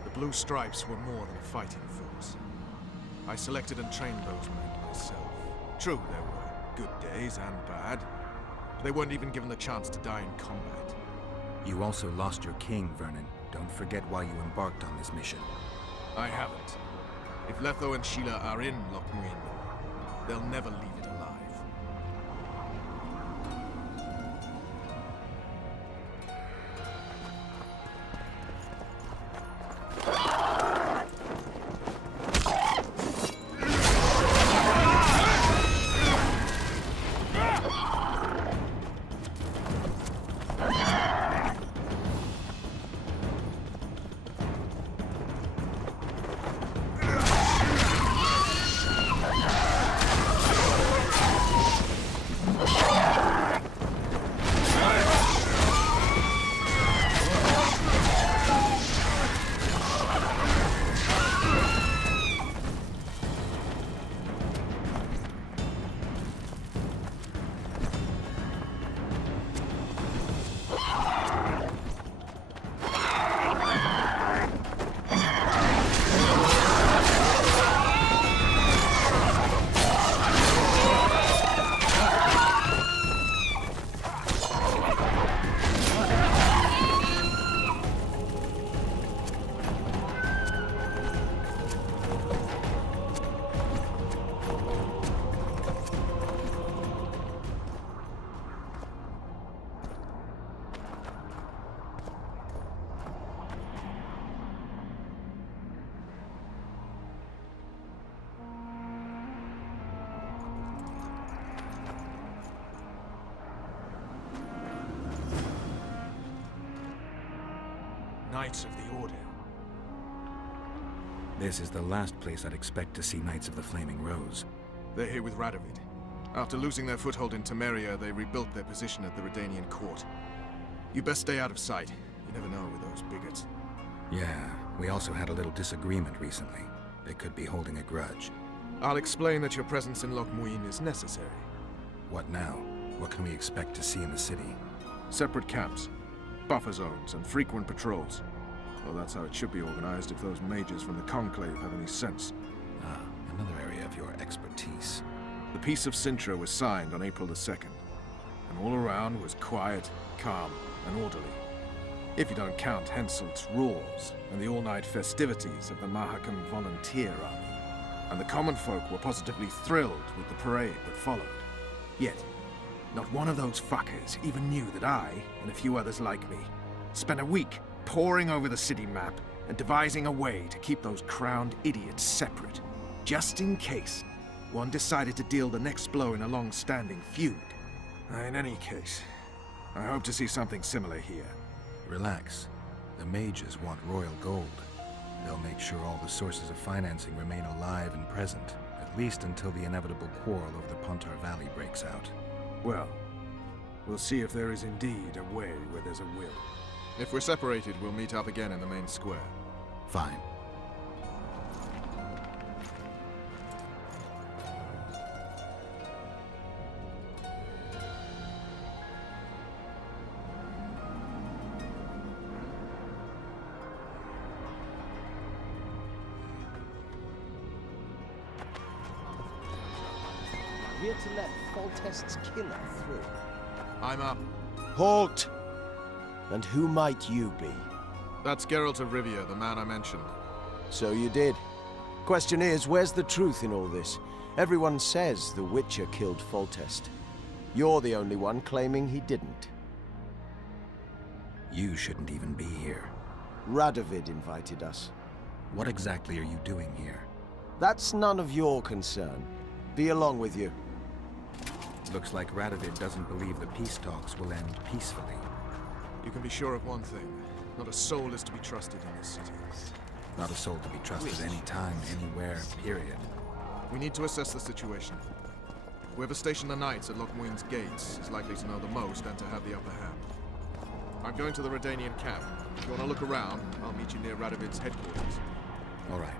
The Blue Stripes were more than a fighting force. I selected and trained those men myself. True, there were good days and bad. But they weren't even given the chance to die in combat. You also lost your king, Vernon. Don't forget why you embarked on this mission. I haven't. If Letho and Sheila are in Loch Muin, they'll never leave it alive. Knights of the Order. This is the last place I'd expect to see Knights of the Flaming Rose. They're here with Radovid. After losing their foothold in Temeria, they rebuilt their position at the Redanian court. You best stay out of sight. You never know with those bigots. Yeah, we also had a little disagreement recently. They could be holding a grudge. I'll explain that your presence in Loch Muin is necessary. What now? What can we expect to see in the city? Separate camps, buffer zones, and frequent patrols. Well, that's how it should be organized if those mages from the Conclave have any sense. Ah, another area of your expertise. The Peace of Sintra was signed on April the 2nd, and all around was quiet, calm, and orderly. If you don't count Henselt's roars and the all-night festivities of the Mahakam Volunteer Army. And the common folk were positively thrilled with the parade that followed. Yet, not one of those fuckers even knew that I, and a few others like me, spent a week poring over the city map and devising a way to keep those crowned idiots separate, just in case one decided to deal the next blow in a long-standing feud. In any case, I hope to see something similar here. Relax. The mages want royal gold. They'll make sure all the sources of financing remain alive and present, at least until the inevitable quarrel over the Pontar Valley breaks out. Well, we'll see if there is indeed a way where there's a will. If we're separated, we'll meet up again in the main square. Fine. We're to let Foltest's killer through. I'm up. Halt! And who might you be? That's Geralt of Rivia, the man I mentioned. So you did. Question is, where's the truth in all this? Everyone says the Witcher killed Foltest. You're the only one claiming he didn't. You shouldn't even be here. Radovid invited us. What exactly are you doing here? That's none of your concern. Be along with you. Looks like Radovid doesn't believe the peace talks will end peacefully. You can be sure of one thing. Not a soul is to be trusted in this city. Not a soul to be trusted any time, anywhere, period. We need to assess the situation. Whoever stationed the knights at Loch Muin's gates is likely to know the most and to have the upper hand. I'm going to the Redanian camp. If you want to look around, I'll meet you near Radovid's headquarters. All right.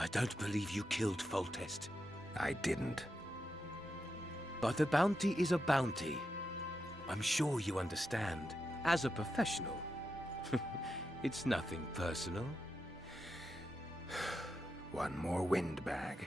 I don't believe you killed Foltest. I didn't. But a bounty is a bounty. I'm sure you understand. As a professional, it's nothing personal. One more windbag.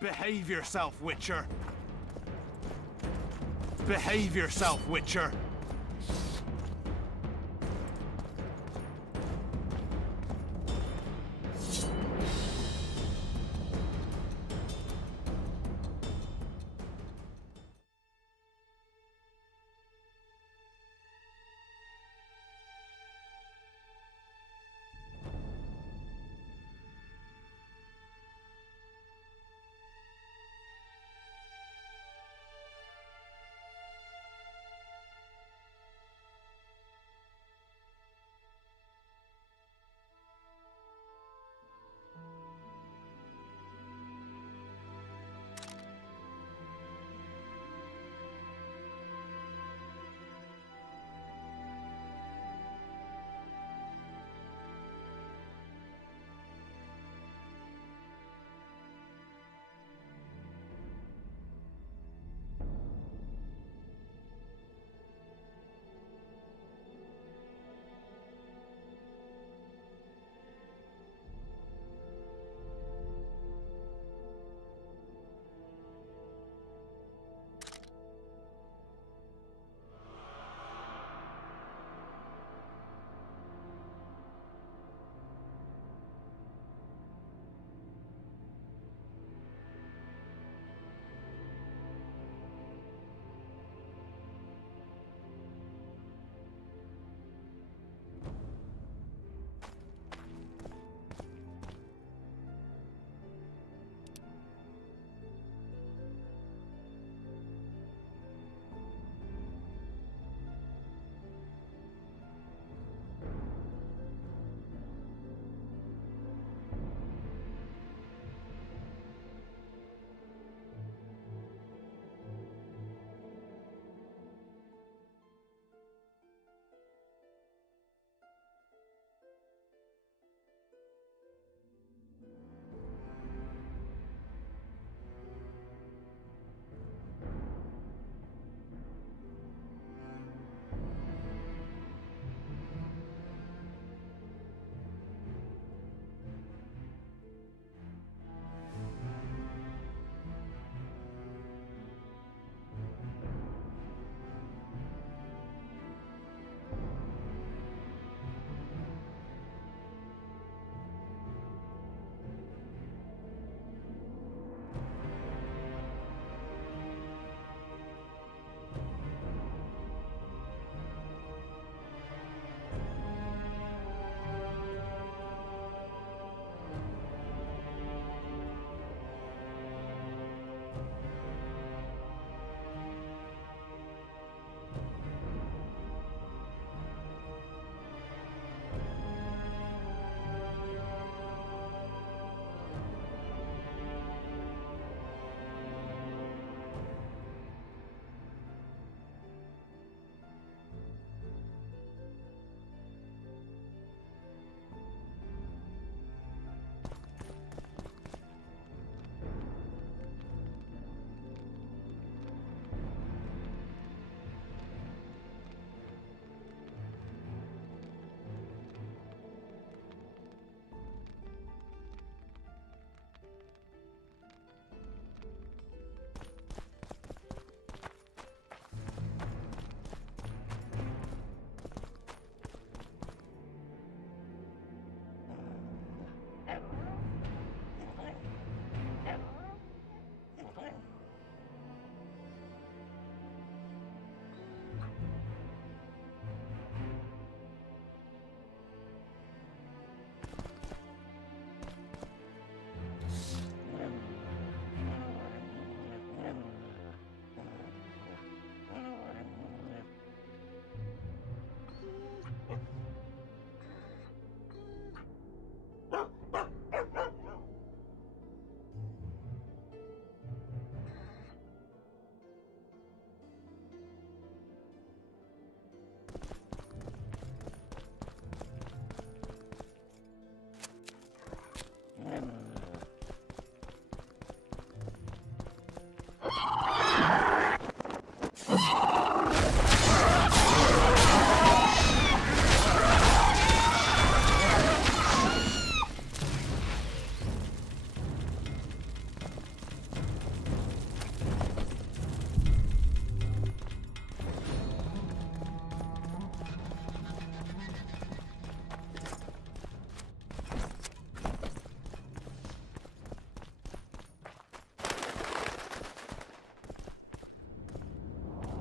Behave yourself, Witcher! Behave yourself, Witcher!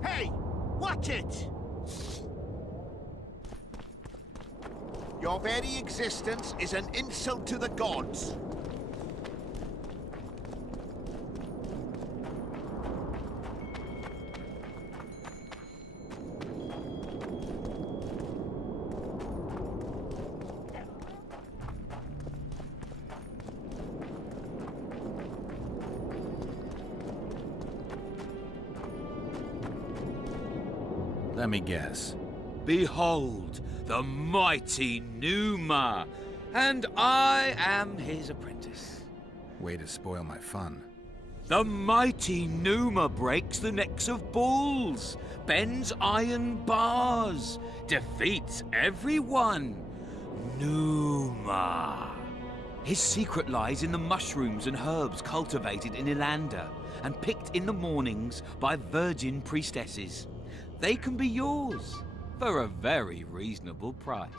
Hey! Watch it! Your very existence is an insult to the gods. Let me guess. Behold, the mighty Numa, and I am his apprentice. Way to spoil my fun. The mighty Numa breaks the necks of bulls, bends iron bars, defeats everyone. Numa. His secret lies in the mushrooms and herbs cultivated in Ilander and picked in the mornings by virgin priestesses. They can be yours for a very reasonable price.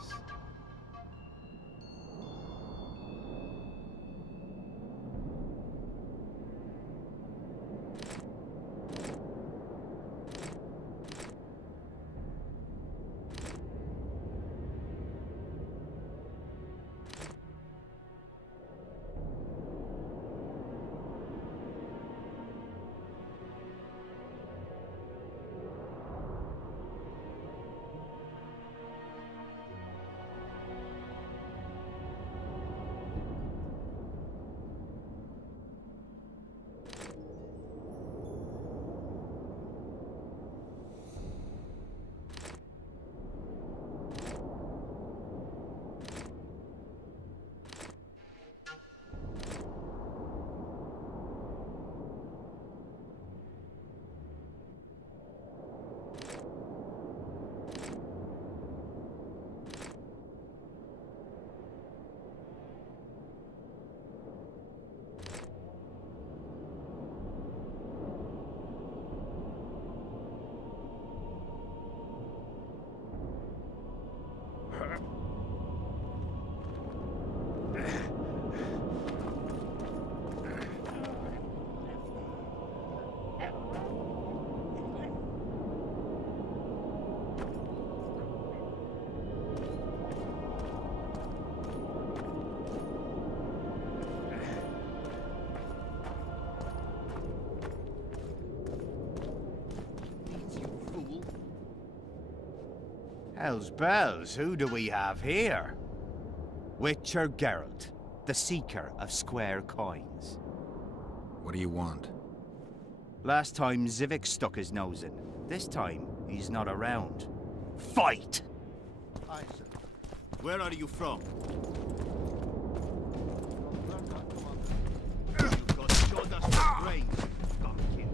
Hell's bells, who do we have here? Witcher Geralt, the seeker of square coins. What do you want? Last time Zivik stuck his nose in. This time, he's not around. Fight! Aye, sir. Where are you from? You've got sawdust brains, bumpkin.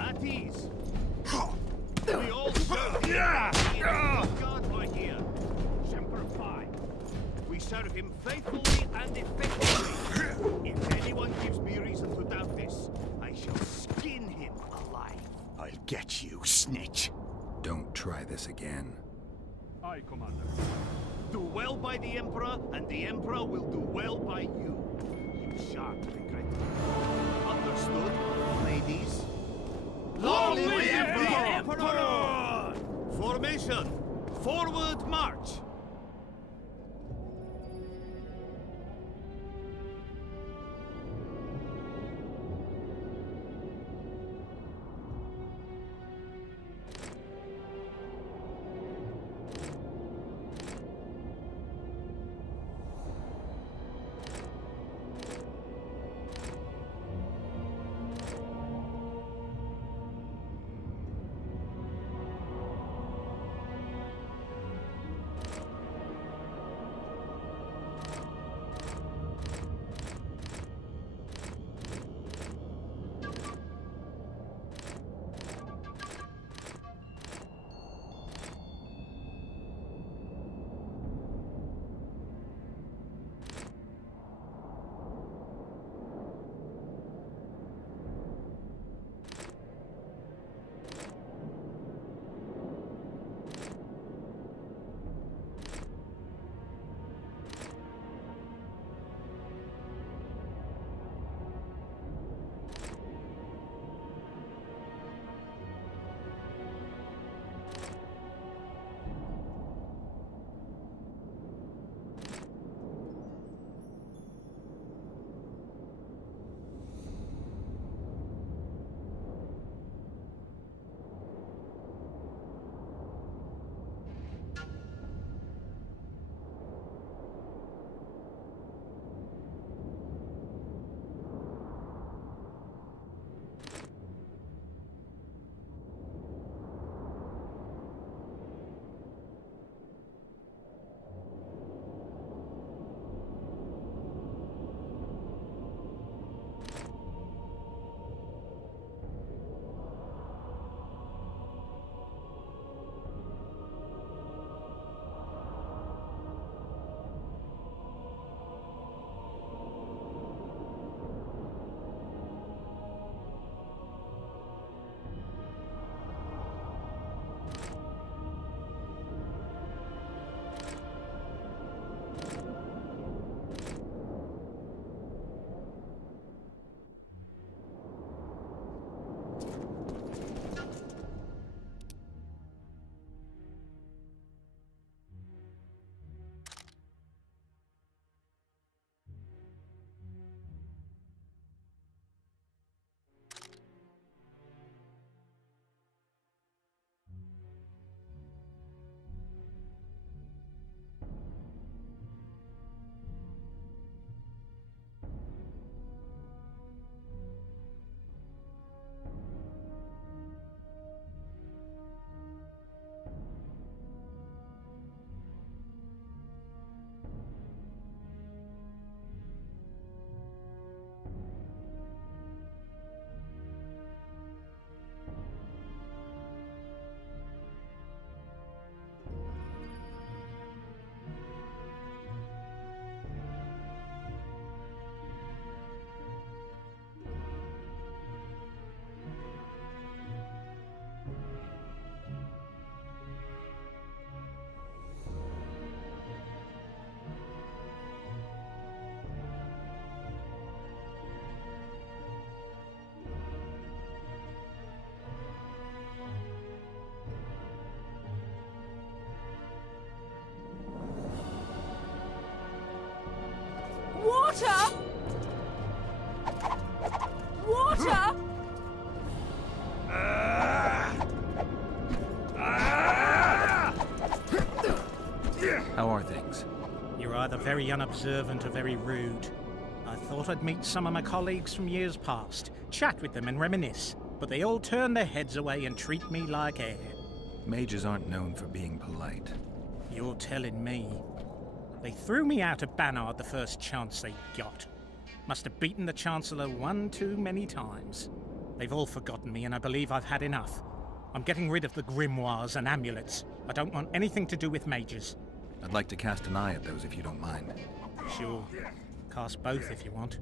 At ease. We all serve God right here. Semper Fi. We serve him faithfully and effectively. If anyone gives me reason to doubt this, I shall skin him alive. I'll get you, snitch. Don't try this again. Aye, Commander. Do well by the Emperor, and the Emperor will do well by you. You shan't regret it. Understood, ladies? Long live the Emperor! Formation! Forward march! How are things? You're either very unobservant or very rude. I thought I'd meet some of my colleagues from years past, chat with them and reminisce, but they all turn their heads away and treat me like air. Mages aren't known for being polite. You're telling me. They threw me out of Banard the first chance they got. Must have beaten the Chancellor one too many times. They've all forgotten me, and I believe I've had enough. I'm getting rid of the grimoires and amulets. I don't want anything to do with mages. I'd like to cast an eye at those if you don't mind. Sure. Cast both if you want.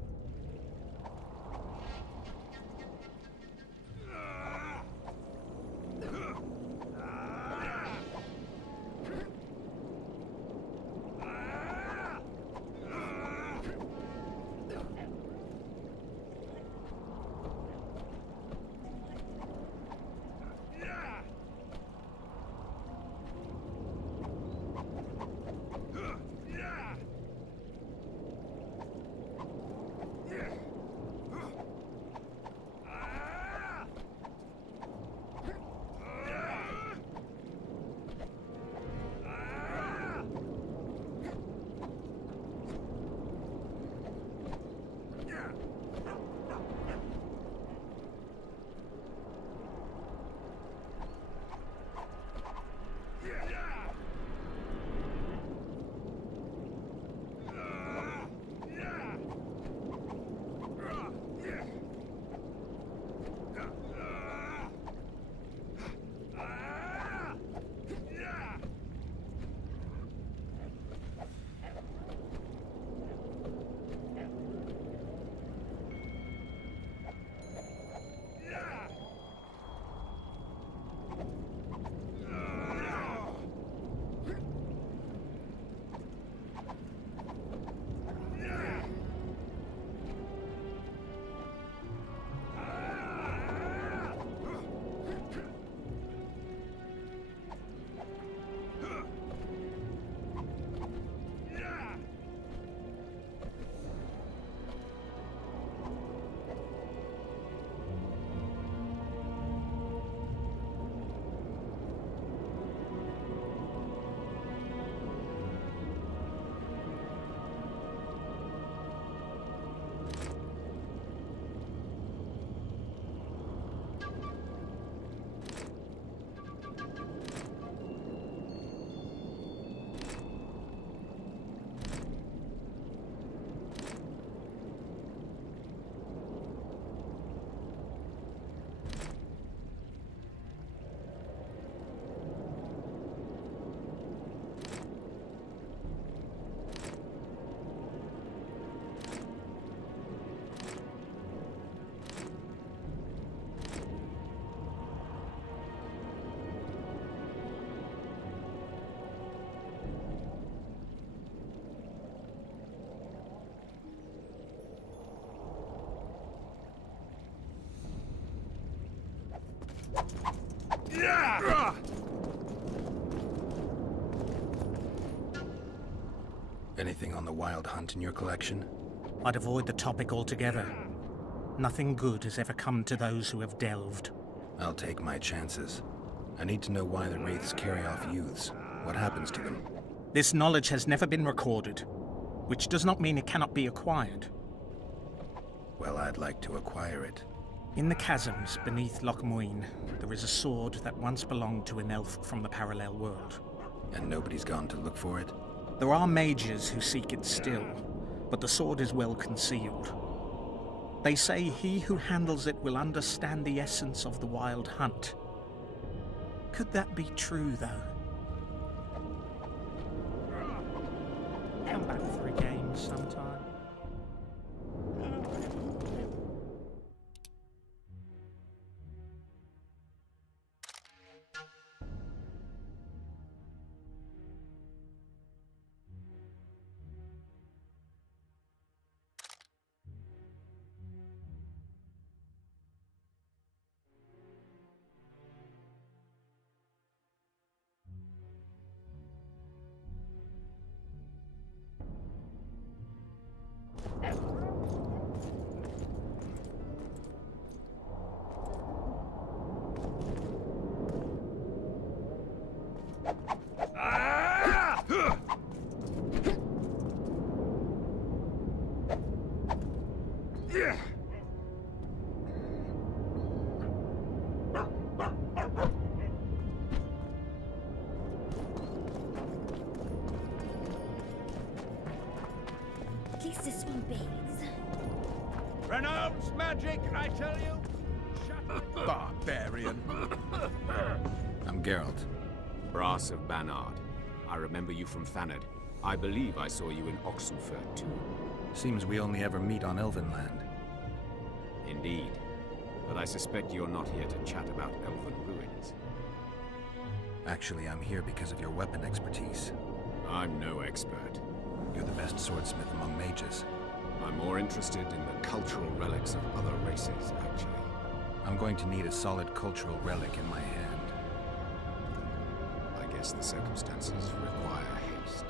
Anything on the Wild Hunt in your collection? I'd avoid the topic altogether. Nothing good has ever come to those who have delved. I'll take my chances. I need to know why the Wraiths carry off youths. What happens to them? This knowledge has never been recorded, which does not mean it cannot be acquired. Well, I'd like to acquire it. In the chasms beneath Loch Muin, there is a sword that once belonged to an elf from the parallel world. And nobody's gone to look for it? There are mages who seek it still, but the sword is well concealed. They say he who handles it will understand the essence of the Wild Hunt. Could that be true, though? Come back for a game sometime. At least this one bathes. Renounce magic, I tell you! Barbarian. I'm Geralt. Brass of Banard. I remember you from Thanad. I believe I saw you in Oxenfurt too. Seems we only ever meet on Elvenland. Indeed. But I suspect you're not here to chat about Elven ruins. Actually, I'm here because of your weapon expertise. I'm no expert. You're the best swordsmith among mages. I'm more interested in the cultural relics of other races, actually. I'm going to need a solid cultural relic in my hand. I guess the circumstances require haste.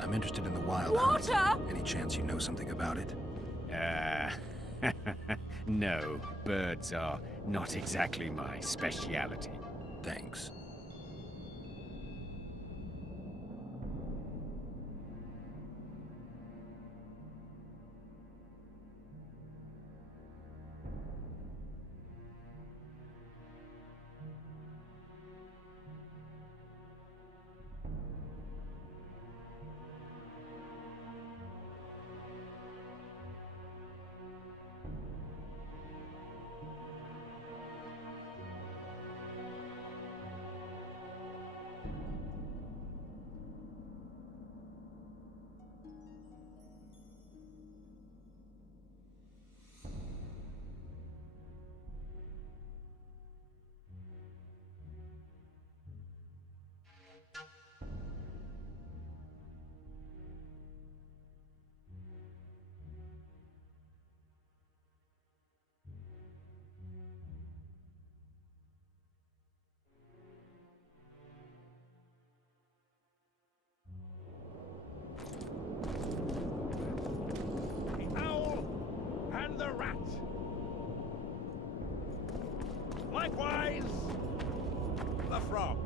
I'm interested in the wild Water! hunt. Any chance you know something about it? No, birds are not exactly my speciality. Thanks. Likewise, the frog.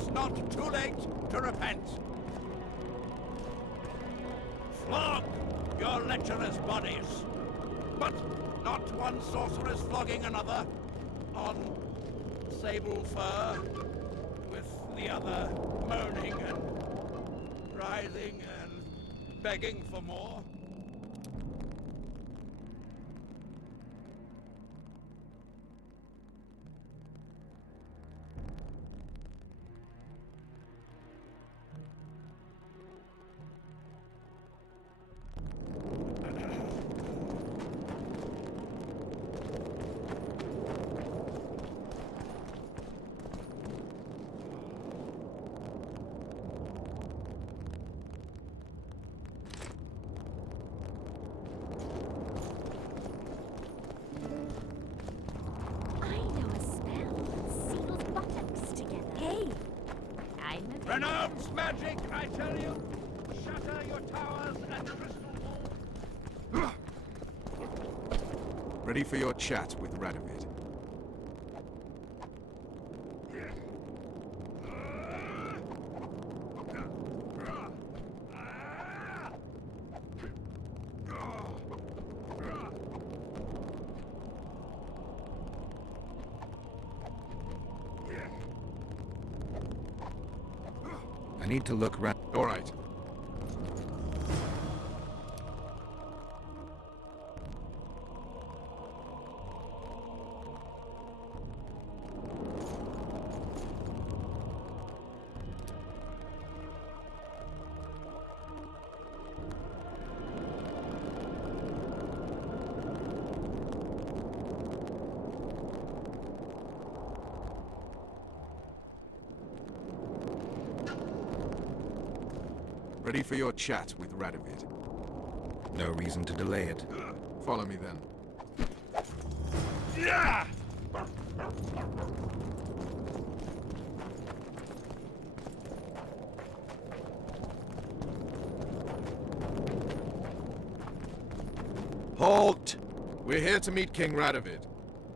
It's not too late to repent. Flog your lecherous bodies, but not one sorceress flogging another on sable fur, with the other moaning and writhing and begging for more. Renounce magic, I tell you! Shatter your towers and crystal walls! Ready for your chat with Radovid. I need to look round. All right. Ready for your chat with Radovid. No reason to delay it. Follow me then. Yeah! Halt! We're here to meet King Radovid.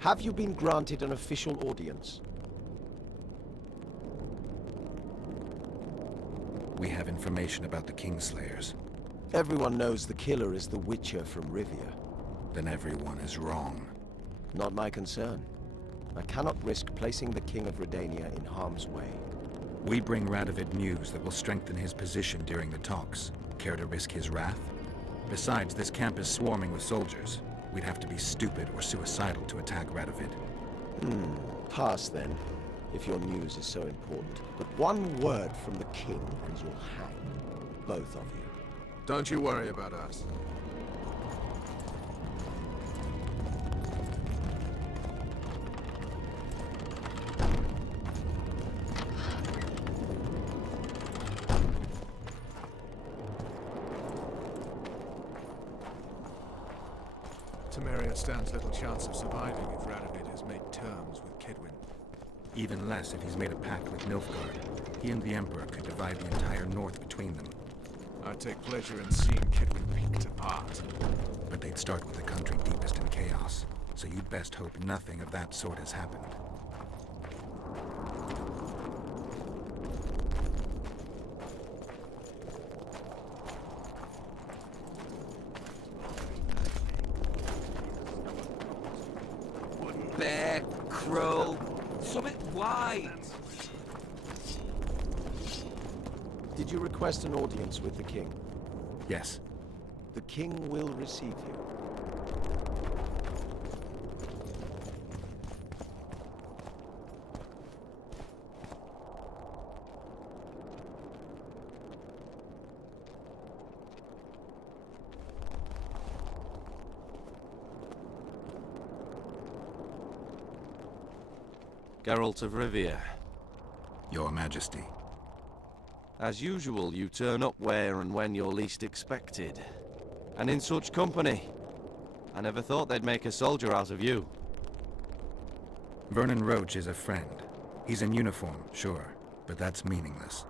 Have you been granted an official audience? We have information about the Kingslayers. Everyone knows the killer is the Witcher from Rivia. Then everyone is wrong. Not my concern. I cannot risk placing the King of Redania in harm's way. We bring Radovid news that will strengthen his position during the talks. Care to risk his wrath? Besides, this camp is swarming with soldiers. We'd have to be stupid or suicidal to attack Radovid. Pass then, if your news is so important. But one word from the King and you'll hang. Both of you. Don't you worry about us. Temeria stands little chance of surviving if Radovid has made terms with Kedwin. Even less if he's made a pact with Nilfgaard. He and the Emperor could divide the entire north between them. I'd take pleasure in seeing Kedwin picked apart. But they'd start with the country deepest in chaos, so you'd best hope nothing of that sort has happened. Bear, crow, summit wide. Did you request an audience with the King? Yes. The King will receive you. Geralt of Rivia. Your Majesty. As usual, you turn up where and when you're least expected. And in such company. I never thought they'd make a soldier out of you. Vernon Roach is a friend. He's in uniform, sure, but that's meaningless.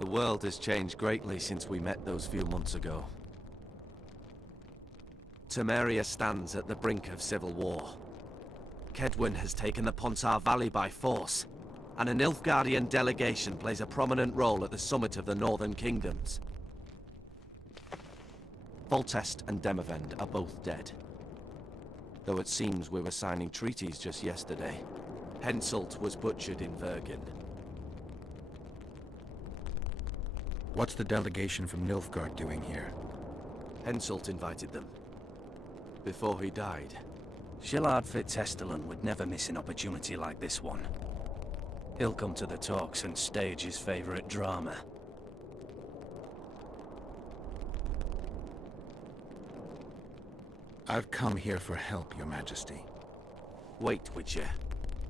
The world has changed greatly since we met those few months ago. Temeria stands at the brink of civil war. Kedwin has taken the Pontar Valley by force. and a Nilfgaardian delegation plays a prominent role at the summit of the Northern Kingdoms. Foltest and Demavend are both dead. Though it seems we were signing treaties just yesterday. Henselt was butchered in Vergen. What's the delegation from Nilfgaard doing here? Henselt invited them. Before he died. Shillard Fitzhestelin would never miss an opportunity like this one. He'll come to the talks and stage his favorite drama. I've come here for help, Your Majesty. Wait, Witcher.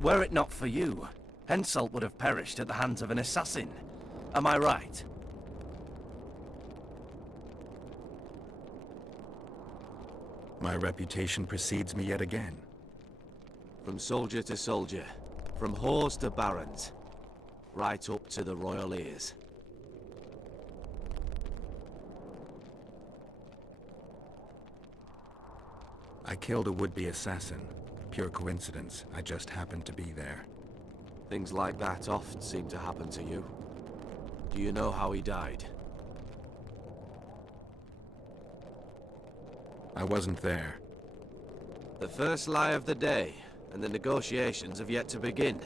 Were it not for you, Henselt would have perished at the hands of an assassin. Am I right? My reputation precedes me yet again. From soldier to soldier, from whores to barons, right up to the royal ears. I killed a would-be assassin. Pure coincidence. I just happened to be there. Things like that often seem to happen to you. Do you know how he died? I wasn't there. The first lie of the day, and the negotiations have yet to begin.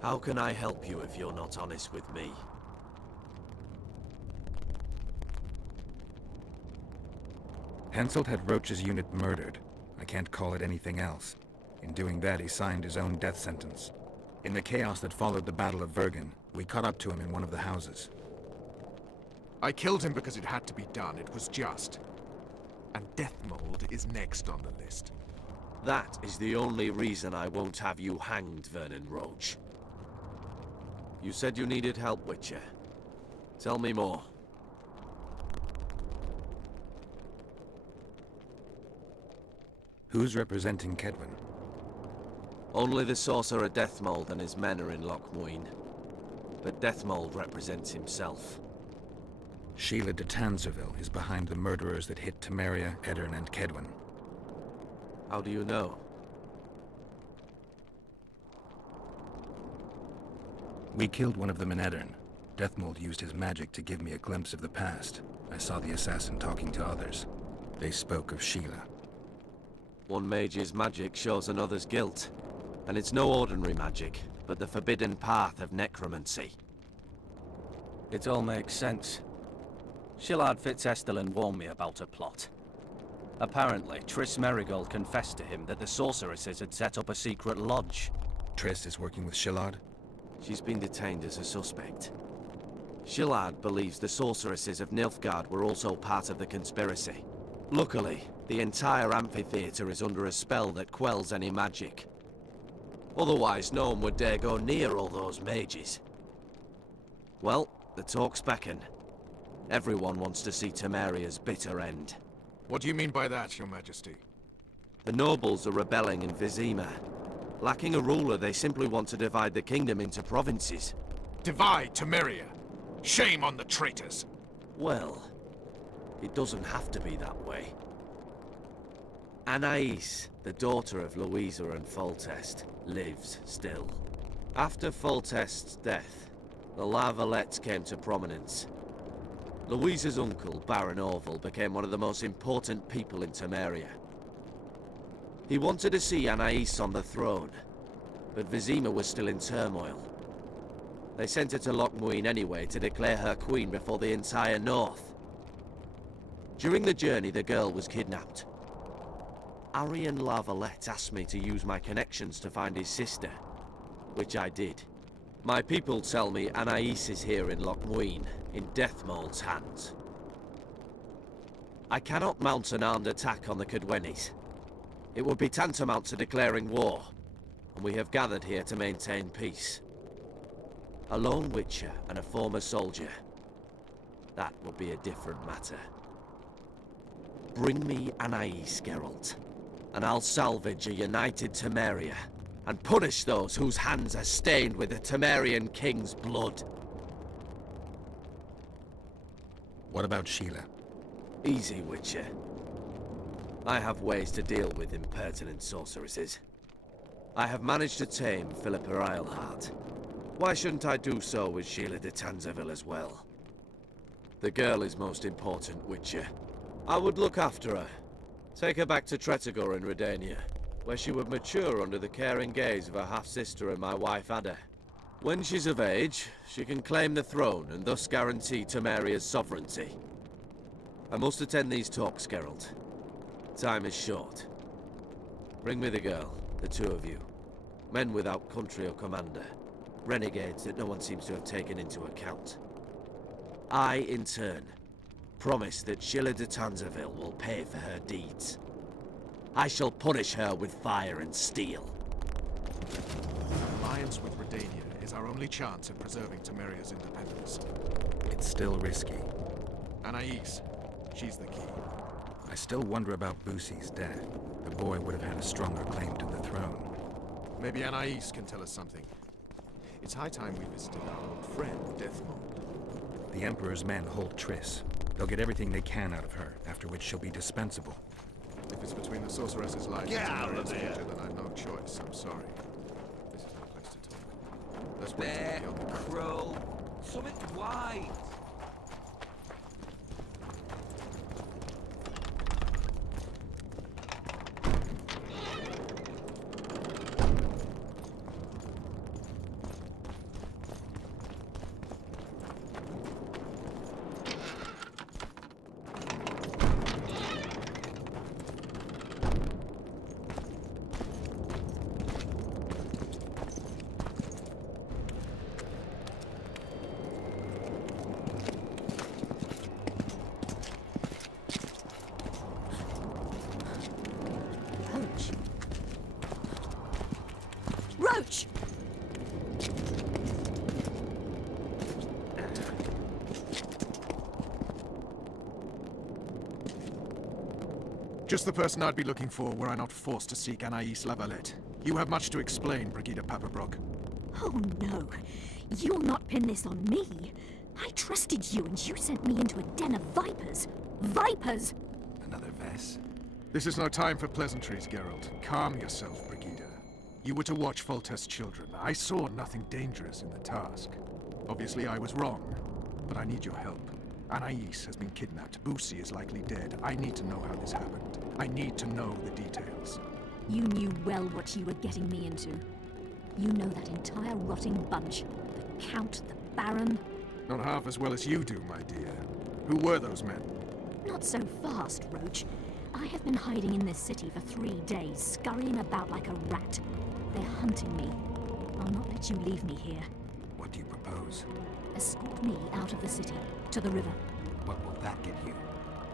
How can I help you if you're not honest with me? Henselt had Roach's unit murdered. I can't call it anything else. In doing that, he signed his own death sentence. In the chaos that followed the Battle of Vergen, we caught up to him in one of the houses. I killed him because it had to be done. It was just. And Deathmold is next on the list. That is the only reason I won't have you hanged, Vernon Roach. You said you needed help, Witcher. Tell me more. Who's representing Kedwen? Only the sorcerer Deathmold and his men are in Lochmuin. But Deathmold represents himself. Sheila de Tanzerville is behind the murderers that hit Temeria, Edirn, and Kedwen. How do you know? We killed one of them in Edirn. Deathmold used his magic to give me a glimpse of the past. I saw the assassin talking to others. They spoke of Sheila. One mage's magic shows another's guilt. And it's no ordinary magic, but the forbidden path of necromancy. It all makes sense. Shillard Fitzhestelin warned me about a plot. Apparently, Triss Merigold confessed to him that the sorceresses had set up a secret lodge. Triss is working with Shillard? She's been detained as a suspect. Shillard believes the sorceresses of Nilfgaard were also part of the conspiracy. Luckily, the entire amphitheater is under a spell that quells any magic. Otherwise, no one would dare go near all those mages. Well, the talks beckon. Everyone wants to see Temeria's bitter end. What do you mean by that, Your Majesty? The nobles are rebelling in Vizima. Lacking a ruler, they simply want to divide the kingdom into provinces. Divide Temeria! Shame on the traitors! Well, it doesn't have to be that way. Anais, the daughter of Louisa and Foltest, lives still. After Foltest's death, the La Valettes came to prominence. Louisa's uncle, Baron Orville, became one of the most important people in Temeria. He wanted to see Anais on the throne, but Vizima was still in turmoil. They sent her to Lochmuin anyway to declare her queen before the entire north. During the journey, the girl was kidnapped. Arian La Valette asked me to use my connections to find his sister, which I did. My people tell me Anais is here in Lochmuin, in Deathmold's hands. I cannot mount an armed attack on the Kedwenis. It would be tantamount to declaring war, and we have gathered here to maintain peace. A lone witcher and a former soldier. That would be a different matter. Bring me Anais, Geralt, and I'll salvage a united Temeria, and punish those whose hands are stained with the Temerian king's blood. What about Sheila? Easy, Witcher. I have ways to deal with impertinent sorceresses. I have managed to tame Philippa Eilhart. Why shouldn't I do so with Sheila de Tanzaville as well? The girl is most important, Witcher. I would look after her. Take her back to Tretogor in Redania, where she would mature under the caring gaze of her half-sister and my wife Ada. When she's of age, she can claim the throne and thus guarantee Temeria's sovereignty. I must attend these talks, Geralt. Time is short. Bring me the girl, the two of you. Men without country or commander. Renegades that no one seems to have taken into account. I, in turn, promise that Sheila de Tanzaville will pay for her deeds. I shall punish her with fire and steel. An alliance with Redania is our only chance at preserving Temeria's independence. It's still risky. Anais, she's the key. I still wonder about Boussy's death. The boy would have had a stronger claim to the throne. Maybe Anais can tell us something. It's high time we visited our old friend, Deathmold. The Emperor's men hold Triss. They'll get everything they can out of her, after which she'll be dispensable. If it's between the sorceress's life Get and out of Temeria's there! future, then I've no choice. I'm sorry. This is no place to talk. Let's wait Bear, till the other. Crow, something white. Roach! Just the person I'd be looking for were I not forced to seek Anais Lavalette. You have much to explain, Brigida Paperbrook. Oh no, you'll not pin this on me. I trusted you and you sent me into a den of vipers. Vipers! Another Vess? This is no time for pleasantries, Geralt. Calm yourself, Brigida. You were to watch Foltest's children. I saw nothing dangerous in the task. Obviously I was wrong, but I need your help. Anais has been kidnapped. Boussy is likely dead. I need to know how this happened. I need to know the details. You knew well what you were getting me into. You know that entire rotting bunch. The Count, the Baron. Not half as well as you do, my dear. Who were those men? Not so fast, Roach. I have been hiding in this city for 3 days, scurrying about like a rat. They're hunting me. I'll not let you leave me here. What do you propose? Escort me out of the city, to the river. What will that get you?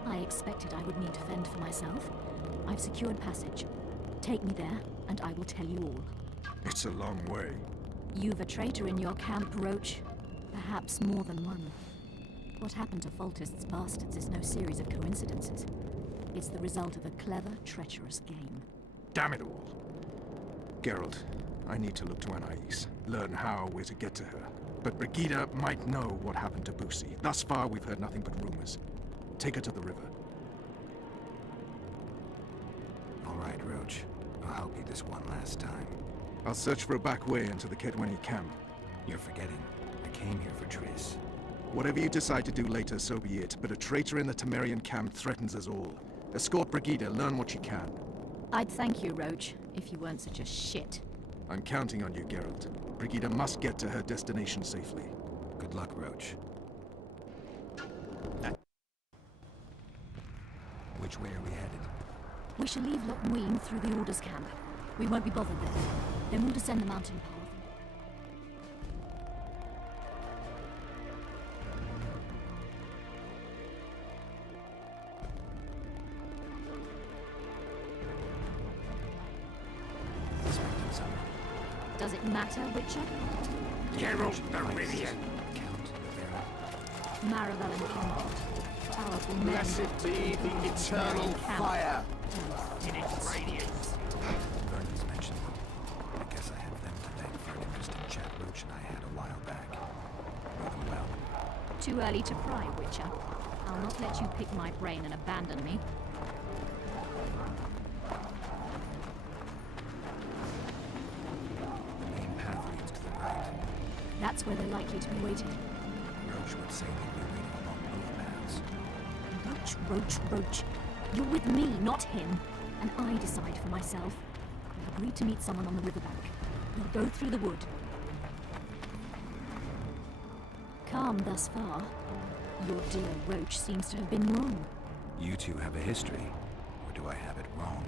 I expected I would need to fend for myself. I've secured passage. Take me there, and I will tell you all. It's a long way. You've a traitor in your camp, Roach. Perhaps more than one. What happened to Foltest's bastards is no series of coincidences. It's the result of a clever, treacherous game. Damn it all. Geralt, I need to look to Anais, learn how we're to get to her. But Brigida might know what happened to Boussy. Thus far, we've heard nothing but rumors. Take her to the river. All right, Roach. I'll help you this one last time. I'll search for a back way into the Kedweni camp. You're forgetting. I came here for Triss. Whatever you decide to do later, so be it. But a traitor in the Temerian camp threatens us all. Escort Brigida, learn what you can. I'd thank you, Roach, if you weren't such a shit. I'm counting on you, Geralt. Brigida must get to her destination safely. Good luck, Roach. Which way are we headed? We shall leave Loch Muin through the Orders camp. We won't be bothered there. Then we'll descend the mountain path. Does it matter, Witcher? Geralt the Rivian! Maribel and Kenneth. Powerful men. Blessed be the eternal fire in its radiance. Vernon's mentioned them. I guess I have them to thank for an interesting chat Roach and I had a while back. Know them well. Too early to pry, Witcher. I'll not let you pick my brain and abandon me. That's where they're likely to be waiting. Roach would say they'd be waiting along both paths. Roach. You're with me, not him. And I decide for myself. I've agreed to meet someone on the riverbank. We'll go through the wood. Calm thus far. Your dear Roach seems to have been wrong. You two have a history, or do I have it wrong?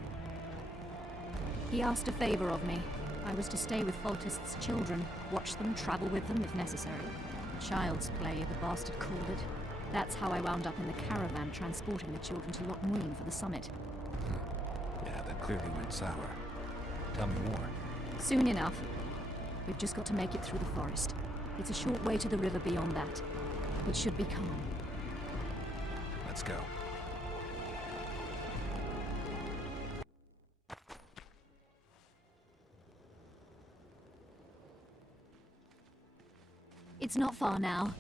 He asked a favor of me. I was to stay with Foltest's children, watch them, travel with them if necessary. Child's play, the bastard called it. That's how I wound up in the caravan transporting the children to Loch Muin for the summit. Yeah, that clearly went sour. Tell me more. Soon enough. We've just got to make it through the forest. It's a short way to the river beyond that. It should be calm. Let's go. It's not far now.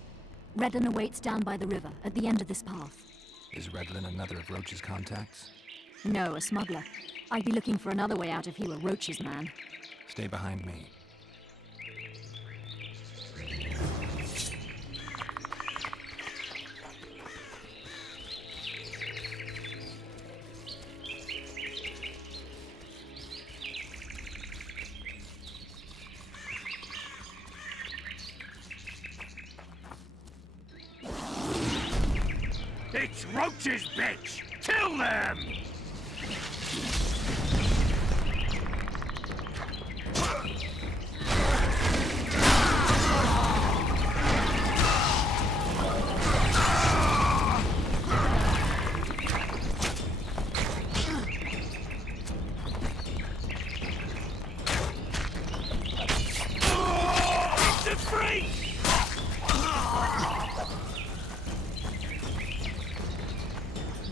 Redlin awaits down by the river, at the end of this path. Is Redlin another of Roach's contacts? No, a smuggler. I'd be looking for another way out if he were Roach's man. Stay behind me. It's Roach's bitch! Kill them!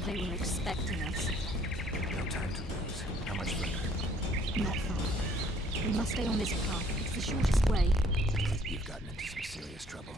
They were expecting us. No time to lose. How much further? Not far. We must stay on this path. It's the shortest way. You've gotten into some serious trouble.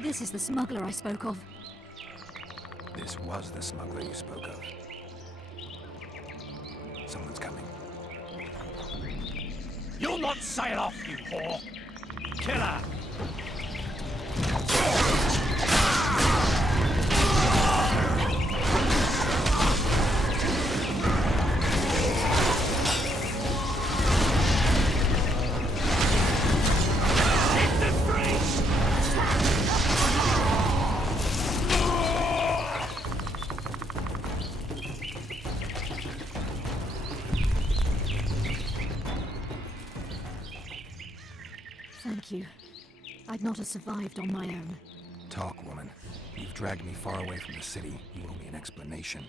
This is the smuggler I spoke of. This was the smuggler you spoke of. Someone's coming. You'll not sail off, you whore! Killer! I'd not have survived on my own. Talk, woman. You've dragged me far away from the city. You owe me an explanation.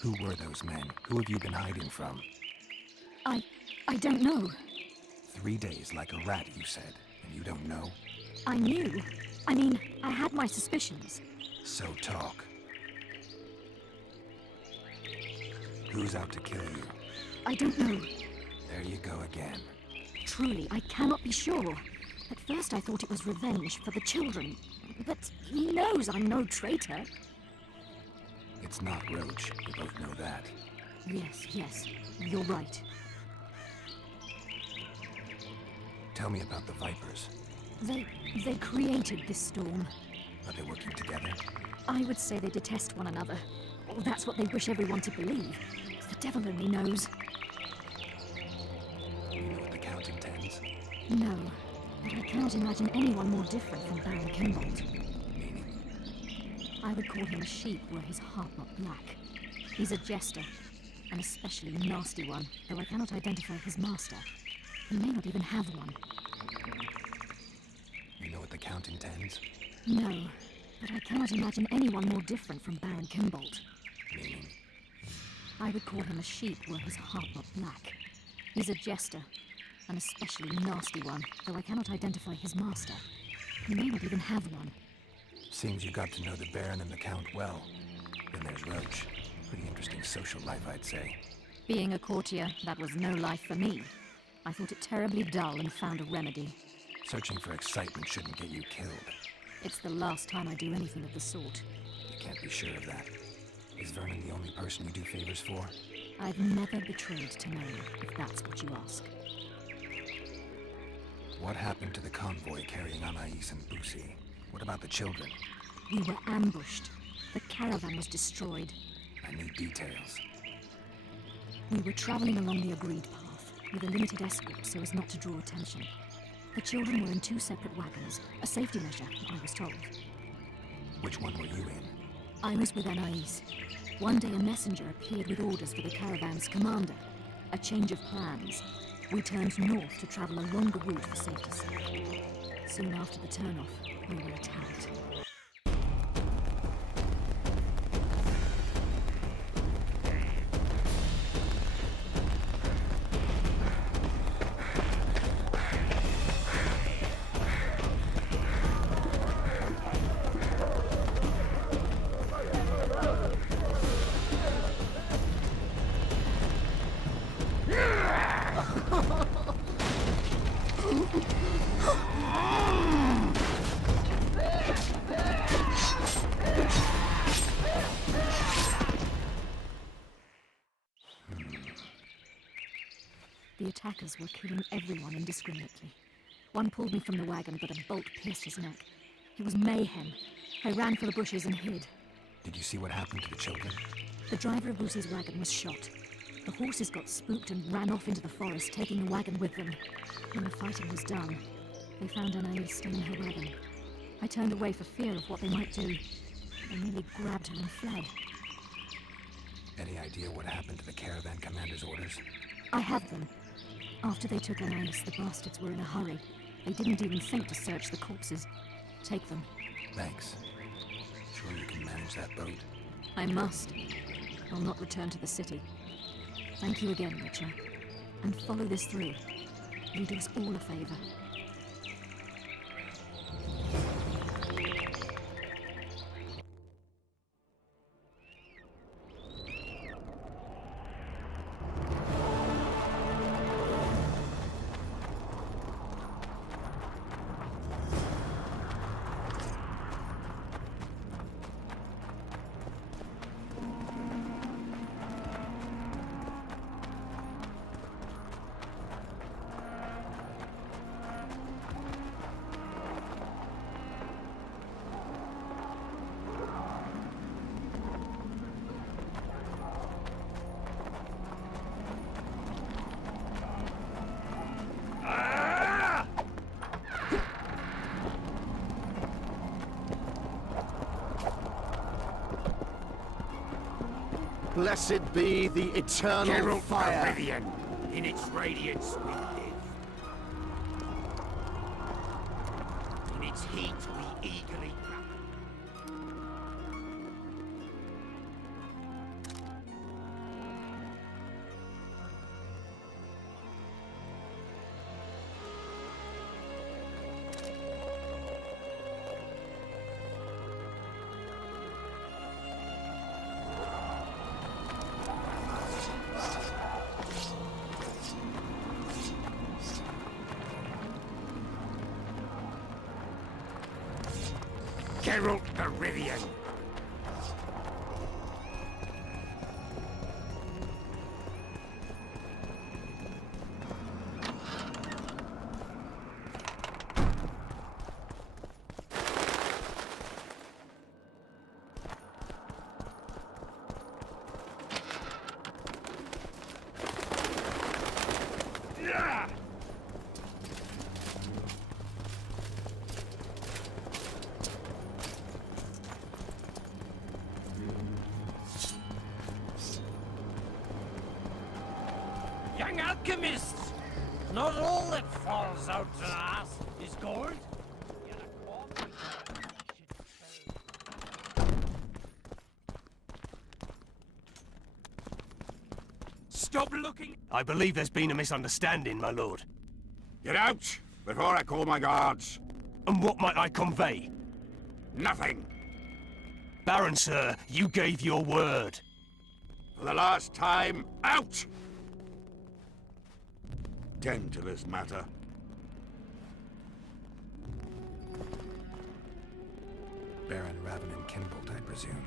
Who were those men? Who have you been hiding from? I don't know. 3 days like a rat, you said, and you don't know? I knew. I mean, I had my suspicions. So talk. Who's out to kill you? I don't know. There you go again. Truly, I cannot be sure. At first I thought it was revenge for the children. But he knows I'm no traitor. It's not Roach. We both know that. Yes, you're right. Tell me about the Vipers. They created this storm. Are they working together? I would say they detest one another. Or that's what they wish everyone to believe. The devil only knows. You know what the Count intends? No, but I cannot imagine anyone more different from Baron Kimbold. Meaning? I would call him a sheep were his heart not black. He's a jester, an especially nasty one, though I cannot identify his master. He may not even have one. You know what the Count intends? No, but I cannot imagine anyone more different from Baron Kimbold. Meaning? I would call him a sheep were his heart not black. He's a jester, an especially nasty one, though I cannot identify his master. He may not even have one. Seems you got to know the Baron and the Count well. Then there's Roach. Pretty interesting social life, I'd say. Being a courtier, that was no life for me. I thought it terribly dull and found a remedy. Searching for excitement shouldn't get you killed. It's the last time I do anything of the sort. You can't be sure of that. Is Vernon the only person you do favors for? I've never betrayed Temeria, if that's what you ask. What happened to the convoy carrying Anais and Busi? What about the children? We were ambushed. The caravan was destroyed. I need details. We were traveling along the agreed path, with a limited escort so as not to draw attention. The children were in 2 separate wagons, a safety measure, I was told. Which one were you in? I was with Anais. One day a messenger appeared with orders for the caravan's commander. A change of plans. We turned north to travel a longer route for safety's sake. Soon after the turnoff, we were attacked. The attackers were killing everyone indiscriminately. One pulled me from the wagon, but a bolt pierced his neck. It was mayhem. I ran for the bushes and hid. Did you see what happened to the children? The driver of Busi's wagon was shot. The horses got spooked and ran off into the forest, taking the wagon with them. When the fighting was done, they found Anais still in her wagon. I turned away for fear of what they might do. They nearly grabbed her and fled. Any idea what happened to the caravan commander's orders? I have them. After they took Anais, the bastards were in a hurry. They didn't even think to search the corpses. Take them. Thanks. Sure you can manage that boat? I must. I'll not return to the city. Thank you again, Witcher. And follow this through. You'll do us all a favor. Blessed be the eternal Geralt fire. Meridian, in its radiance we live. In its eagerly grappled. Geralt the Rivian! Young alchemists! Not all that falls out to us is gold. Stop looking! I believe there's been a misunderstanding, my lord. Get out, before I call my guards. And what might I convey? Nothing. Baron, sir, you gave your word. For the last time, out! Tend to this matter. Baron Ravenin Kinbolt, I presume.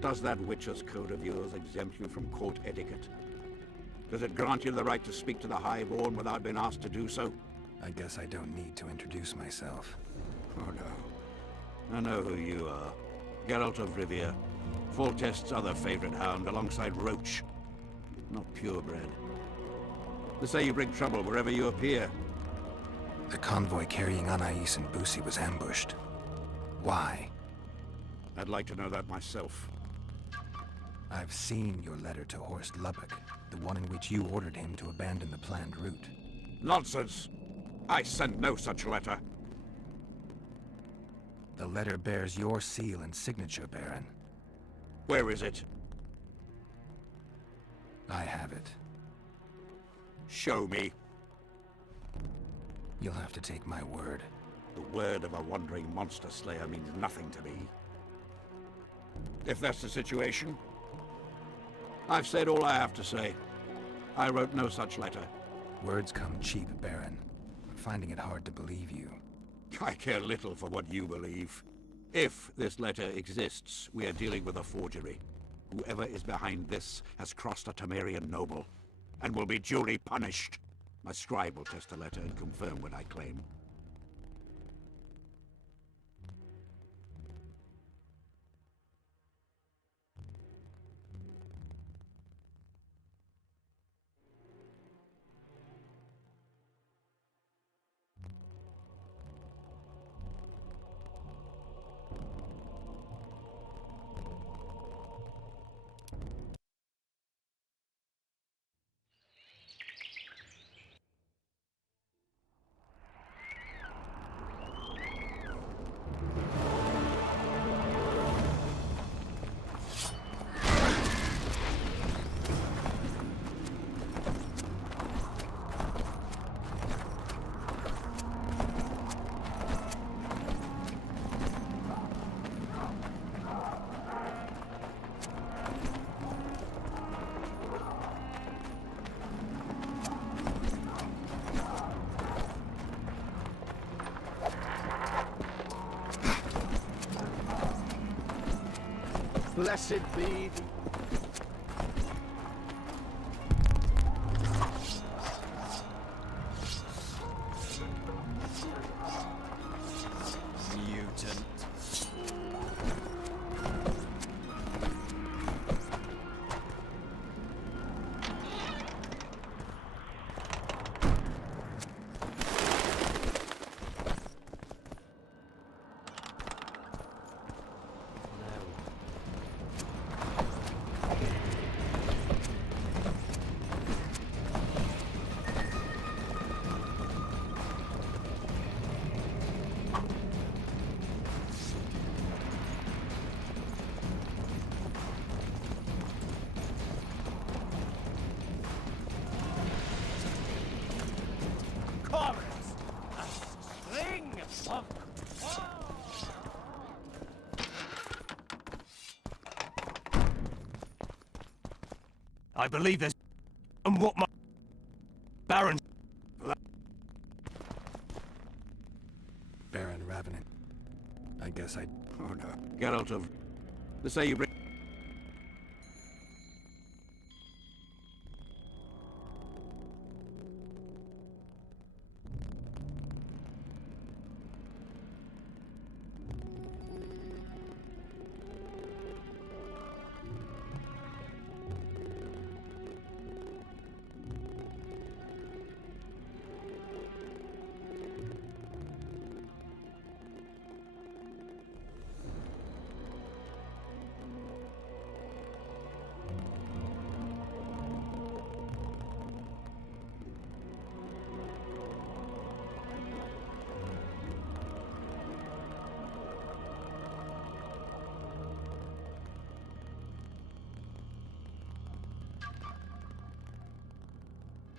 Does that Witcher's Code of yours exempt you from court etiquette? Does it grant you the right to speak to the Highborn without being asked to do so? I guess I don't need to introduce myself. Oh no. I know who you are. Geralt of Rivia. Foltest's other favorite hound alongside Roach. Not purebred. They say you bring trouble wherever you appear. The convoy carrying Anais and Busi was ambushed. Why? I'd like to know that myself. I've seen your letter to Horst Lubbock, the one in which you ordered him to abandon the planned route. Nonsense! I sent no such letter. The letter bears your seal and signature, Baron. Where is it? I have it. Show me. You'll have to take my word. The word of a wandering monster slayer means nothing to me. If that's the situation, I've said all I have to say. I wrote no such letter. Words come cheap, Baron. I'm finding it hard to believe you. I care little for what you believe. If this letter exists, we are dealing with a forgery. Whoever is behind this has crossed a Temerian noble, and will be duly punished. My scribe will test the letter and confirm what I claim. Blessed be the... Mutant. I believe there's... And what my... Baron... Baron Ravenant. I guess I... Oh no. Geralt of... They say you bring...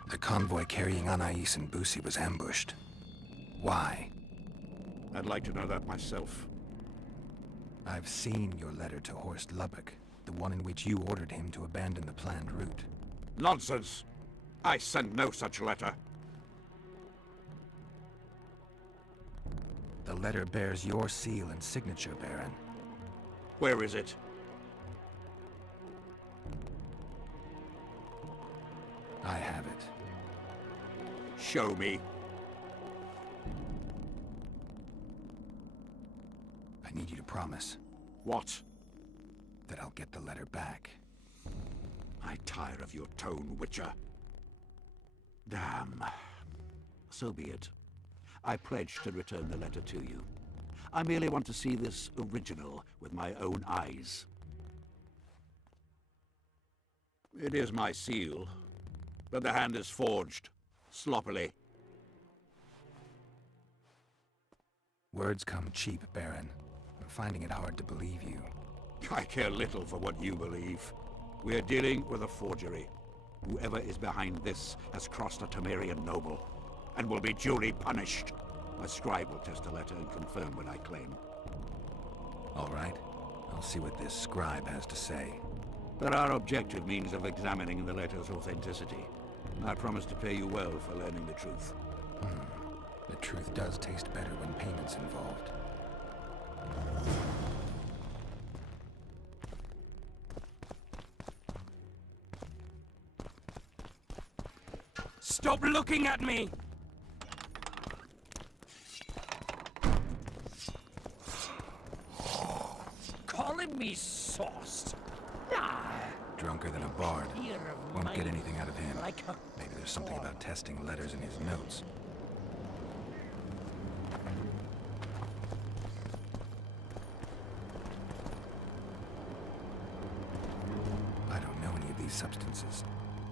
The convoy carrying Anais and Busi was ambushed. Why? I'd like to know that myself. I've seen your letter to Horst Lubbock, the one in which you ordered him to abandon the planned route. Nonsense! I sent no such letter. The letter bears your seal and signature, Baron. Where is it? I have it. Show me. I need you to promise. What? That I'll get the letter back. I tire of your tone, Witcher. Damn. So be it. I pledge to return the letter to you. I merely want to see this original with my own eyes. It is my seal, but the hand is forged, sloppily. Words come cheap, Baron. I'm finding it hard to believe you. I care little for what you believe. We are dealing with a forgery. Whoever is behind this has crossed a Temerian noble, and will be duly punished. My scribe will test the letter and confirm what I claim. All right. I'll see what this scribe has to say. There are objective means of examining the letter's authenticity. I promise to pay you well for learning the truth. The truth does taste better when payment's involved. Stop looking at me! Calling me sauced? Drunker than a bard. Fear of Won't get mine anything out of him. like a Maybe there's something about testing letters in his notes. I don't know any of these substances.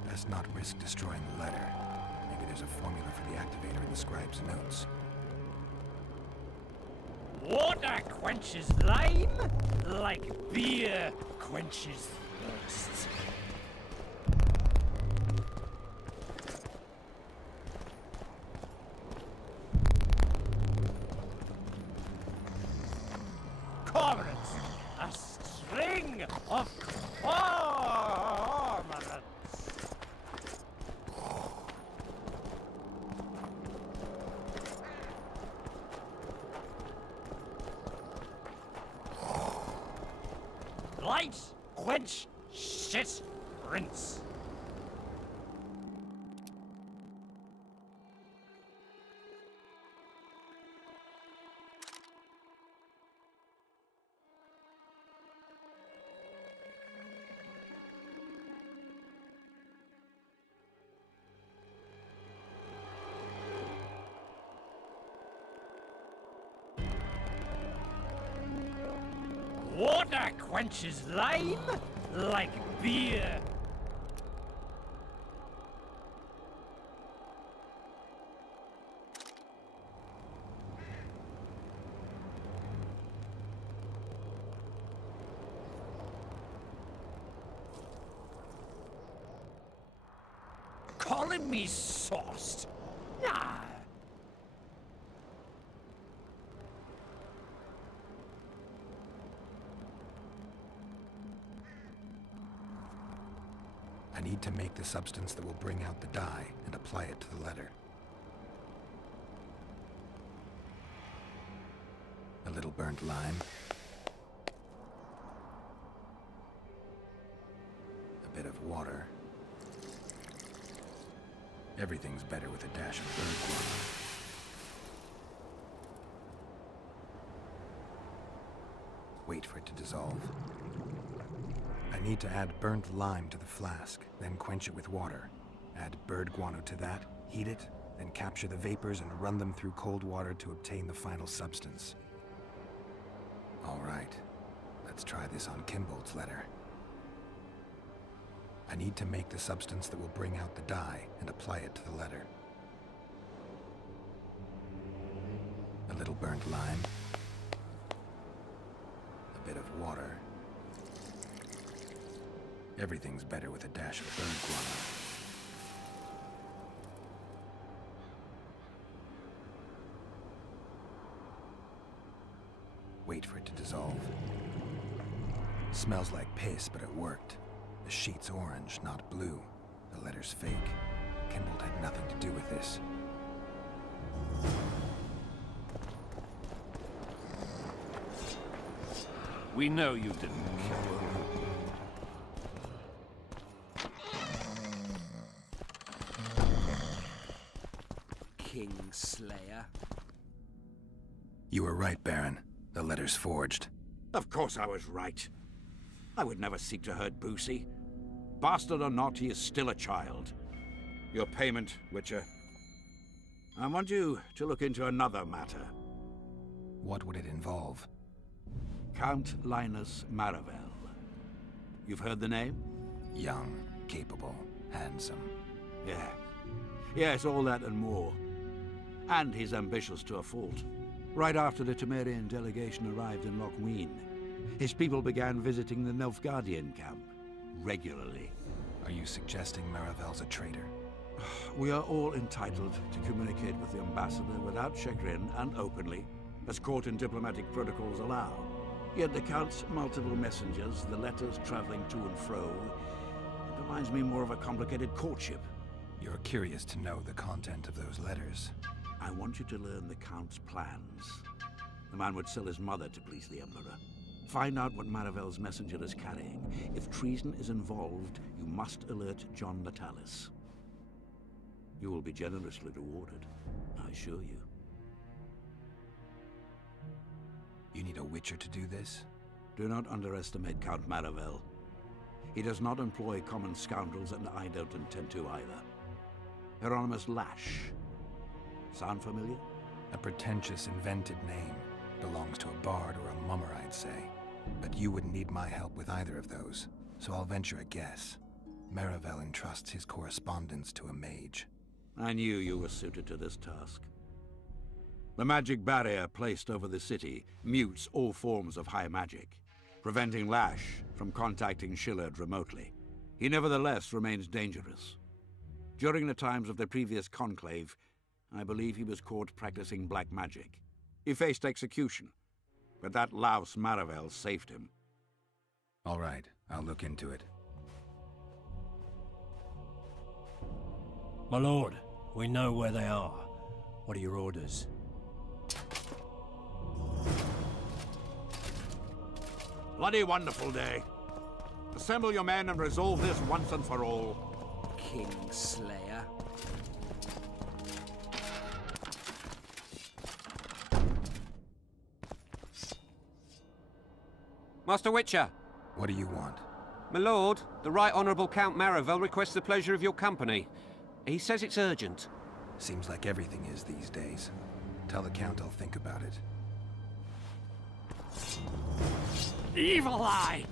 Best not risk destroying the letter. Maybe there's a formula for the activator in the scribe's notes. Water quenches lime, like beer quenches thirst. Cormorants, a string of cormorants. Light, quench, shit, rinse. Water quenches lime like beer. Calling me sauced? Nah. I I need to make the substance that will bring out the dye and apply it to the letter. A little burnt lime. A bit of water. Everything's better with a dash of bird guano. Wait for it to dissolve. I need to add burnt lime to the flask, then quench it with water. Add bird guano to that, heat it, then capture the vapors and run them through cold water to obtain the final substance. All right, let's try this on Kimbold's letter. I need to make the substance that will bring out the dye and apply it to the letter. A little burnt lime. A bit of water. Everything's better with a dash of bird guano. Wait for it to dissolve. Smells like piss, but it worked. The sheet's orange, not blue. The letter's fake. Kimbold had nothing to do with this. We know you didn't kill him. Kingslayer. You were right, Baron. The letter's forged. Of course I was right. I would never seek to hurt Boosie. Bastard or not, he is still a child. Your payment, Witcher. I want you to look into another matter. What would it involve? Count Linus Maravel. You've heard the name? Young, capable, handsome. Yeah. Yes, all that and more. And he's ambitious to a fault. Right after the Temerian delegation arrived in Lochween, his people began visiting the Nilfgaardian camp regularly. Are you suggesting Maravel's a traitor? We are all entitled to communicate with the ambassador without chagrin and openly, as court and diplomatic protocols allow. Yet the Count's multiple messengers, the letters traveling to and fro, it reminds me more of a complicated courtship. You're curious to know the content of those letters. I want you to learn the Count's plans. The man would sell his mother to please the Emperor. Find out what Maravel's messenger is carrying. If treason is involved, you must alert John Natalis. You will be generously rewarded, I assure you. You need a Witcher to do this? Do not underestimate Count Maravel. He does not employ common scoundrels, and I don't intend to either. Hieronymus Lash. Sound familiar? A pretentious, invented name. Belongs to a bard or a mummer, I'd say. But you wouldn't need my help with either of those, so I'll venture a guess. Maravel entrusts his correspondence to a mage. I knew you were suited to this task. The magic barrier placed over the city mutes all forms of high magic, preventing Lash from contacting Shillard remotely. He nevertheless remains dangerous. During the times of the previous conclave, I believe he was caught practicing black magic. He faced execution, but that louse Maravel saved him. All right, I'll look into it. My lord, we know where they are. What are your orders? Bloody wonderful day. Assemble your men and resolve this once and for all. Kingslayer. Master Witcher! What do you want? My lord, the Right Honourable Count Maravel requests the pleasure of your company. He says it's urgent. Seems like everything is these days. Tell the Count I'll think about it. Evil Eye!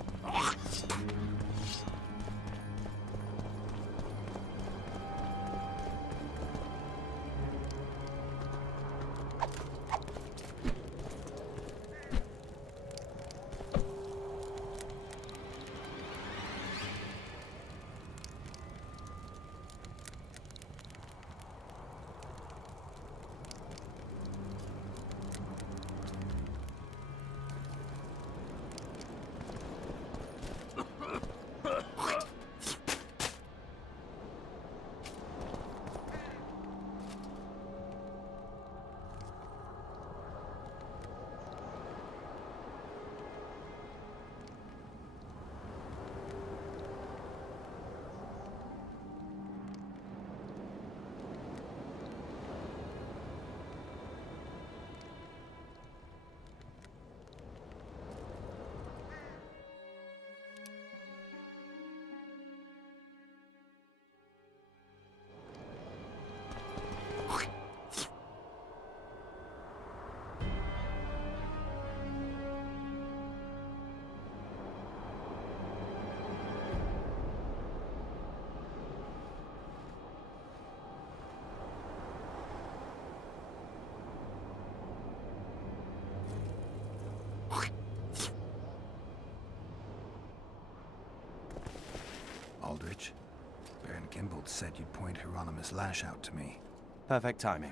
said you'd point Hieronymus Lash out to me. Perfect timing.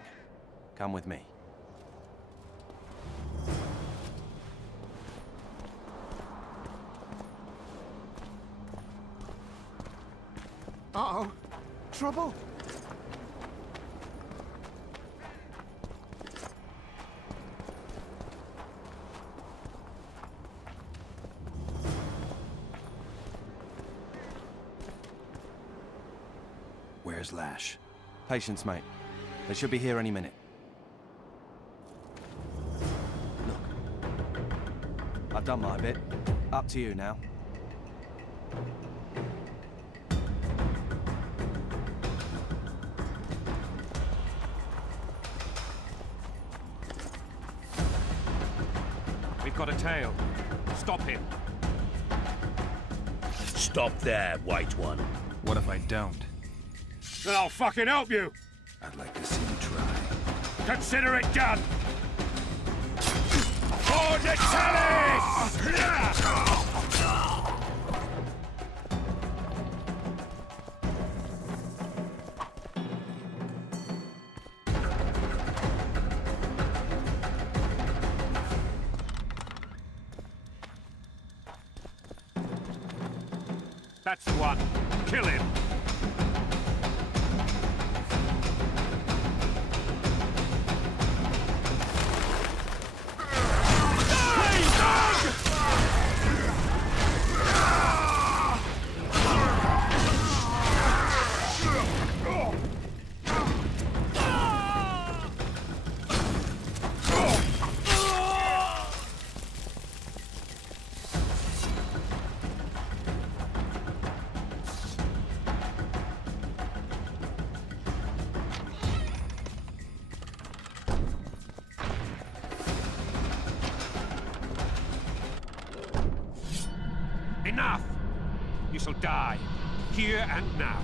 Come with me. Uh-oh. Trouble? Where's Lash? Patience, mate. They should be here any minute. Look. I've done my bit. Up to you now. We've got a tail. Stop him. Stop there, White One. What if I don't? Then I'll fucking help you! I'd like to see you try. Consider it done! For the chalice! That's the one. Kill him. Enough! You shall die, here and now.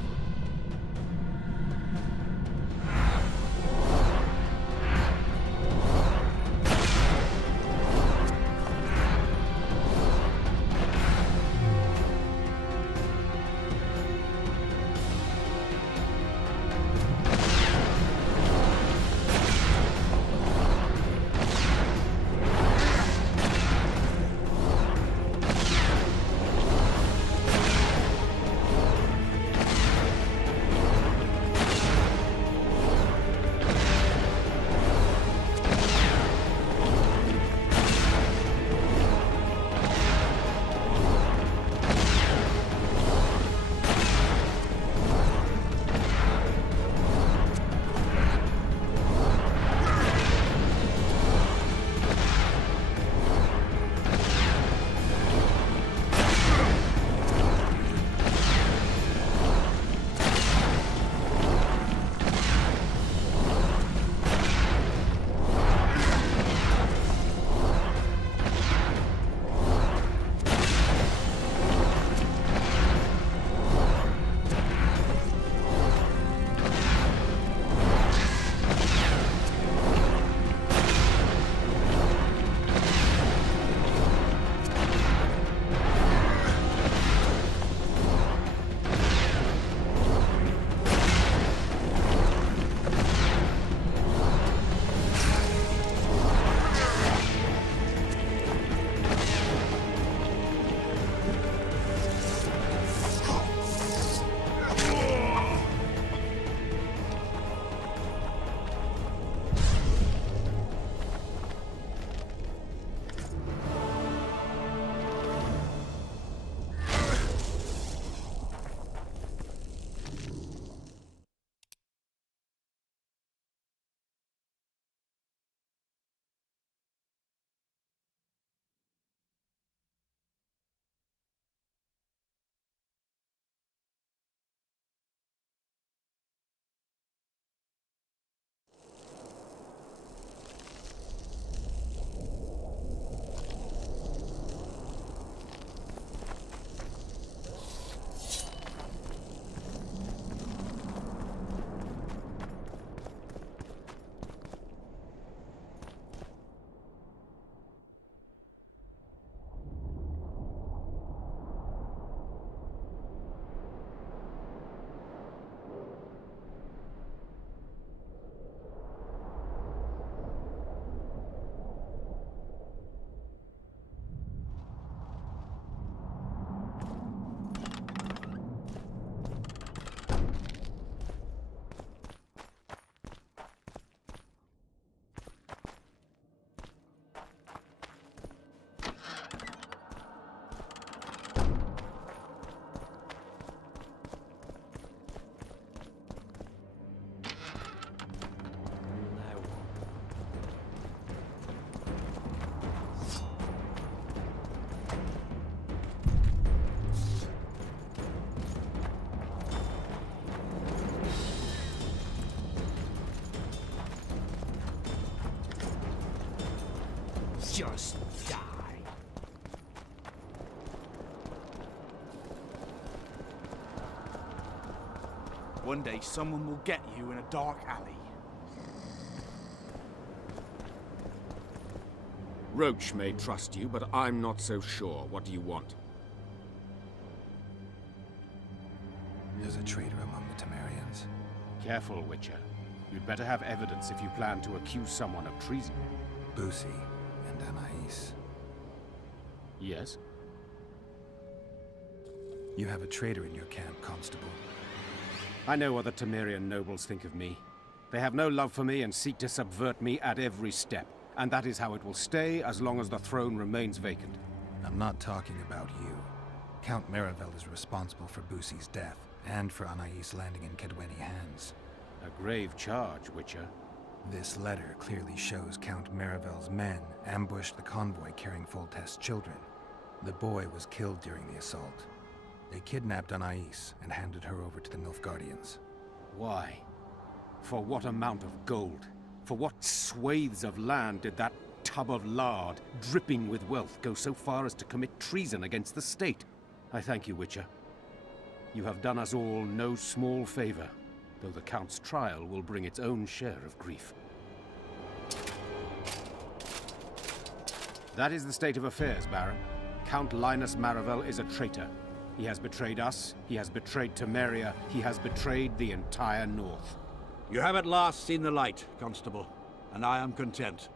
Just die. One day someone will get you in a dark alley. Roach may trust you, but I'm not so sure. What do you want? There's a traitor among the Temerians. Careful, Witcher. You'd better have evidence if you plan to accuse someone of treason. Busi and Anais. Yes? You have a traitor in your camp, Constable. I know what the Temerian nobles think of me. They have no love for me and seek to subvert me at every step. And that is how it will stay as long as the throne remains vacant. I'm not talking about you. Count Maravel is responsible for Busi's death, and for Anais landing in Kaedweni hands. A grave charge, Witcher. This letter clearly shows Count Maravel's men ambushed the convoy carrying Foltest's children. The boy was killed during the assault. They kidnapped Anais and handed her over to the Nilfgaardians. Why? For what amount of gold? For what swathes of land did that tub of lard, dripping with wealth, go so far as to commit treason against the state? I thank you, Witcher. You have done us all no small favor, though the Count's trial will bring its own share of grief. That is the state of affairs, Baron. Count Linus Maravel is a traitor. He has betrayed us, he has betrayed Temeria, he has betrayed the entire North. You have at last seen the light, Constable, and I am content.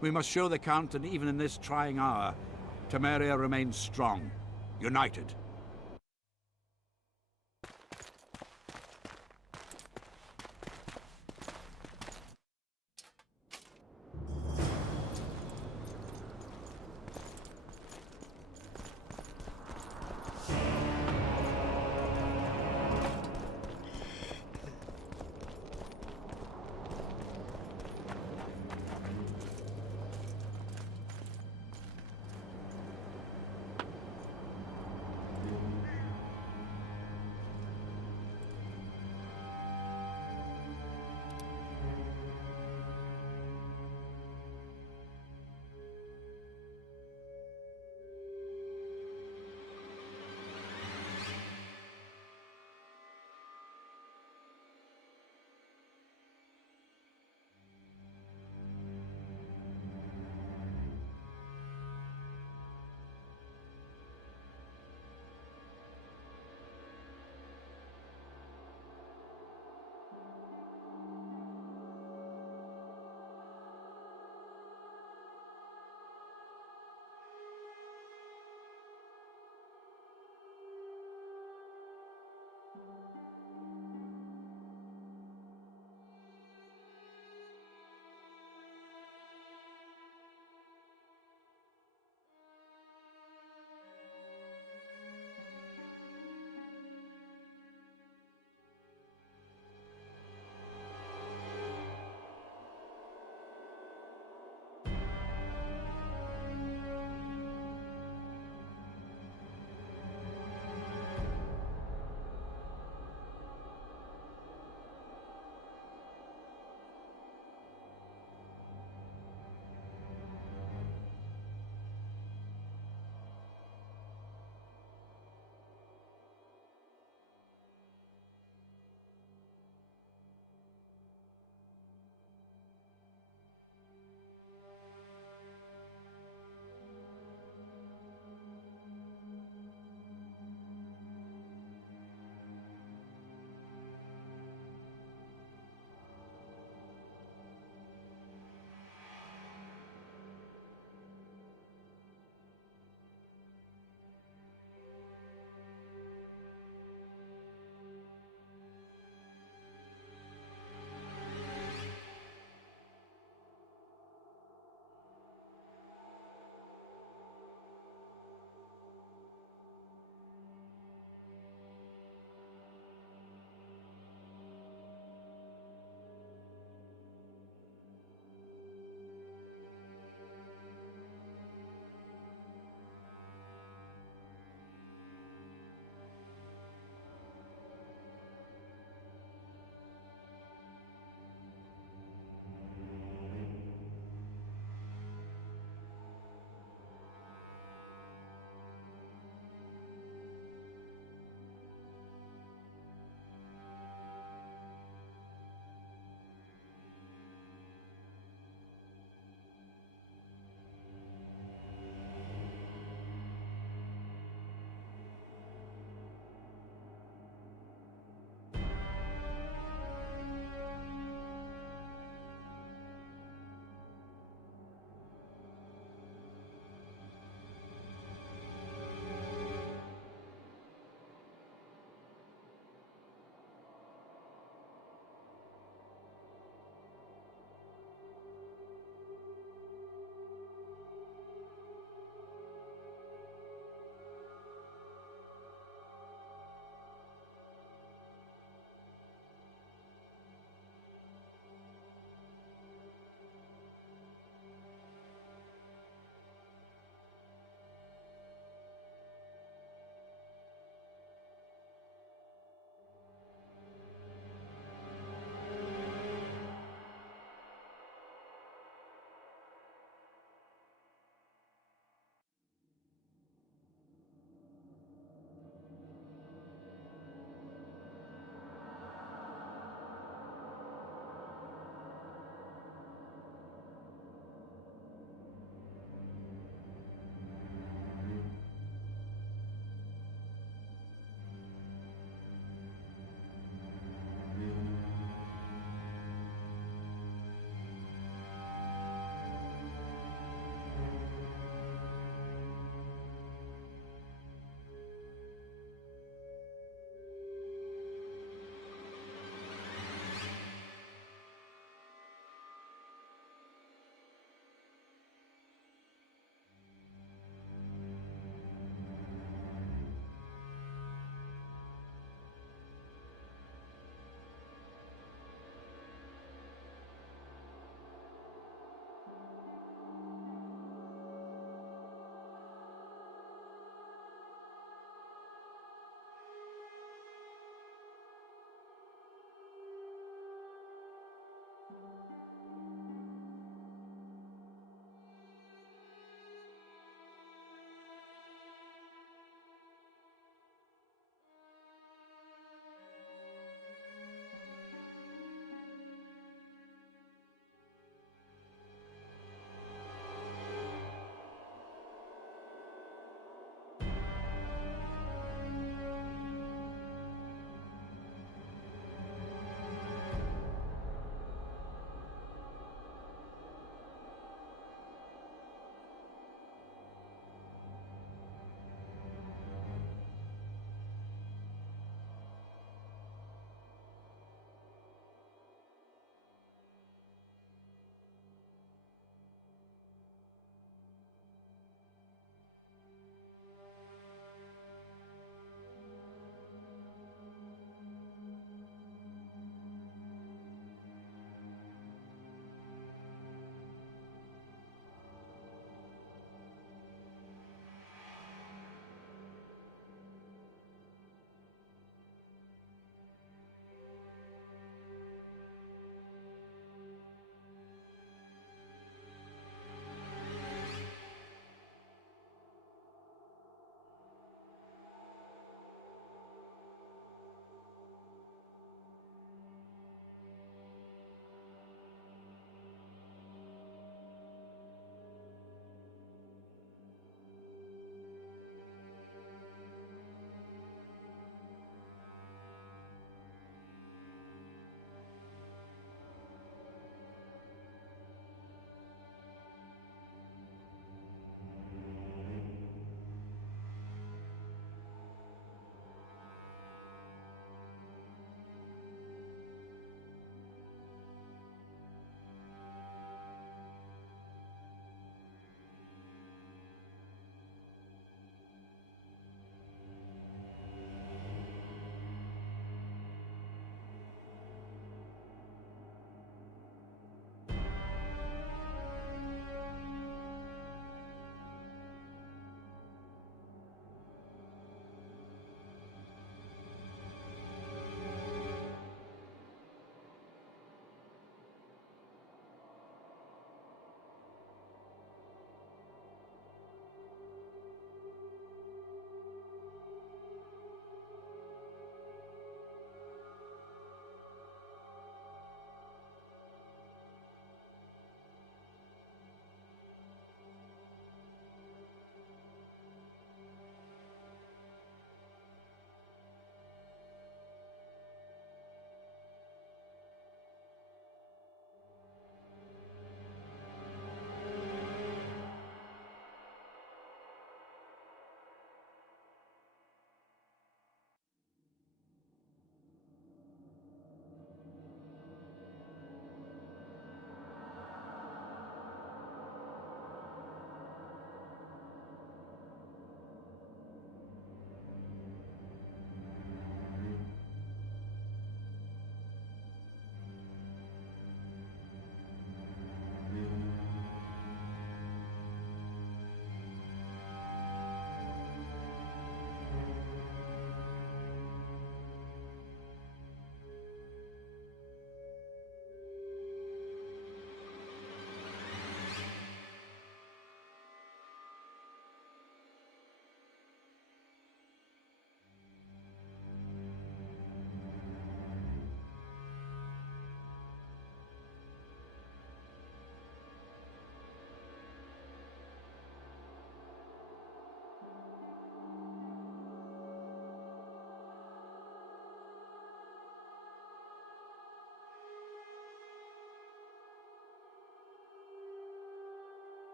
We must show the Count that even in this trying hour, Temeria remains strong, united.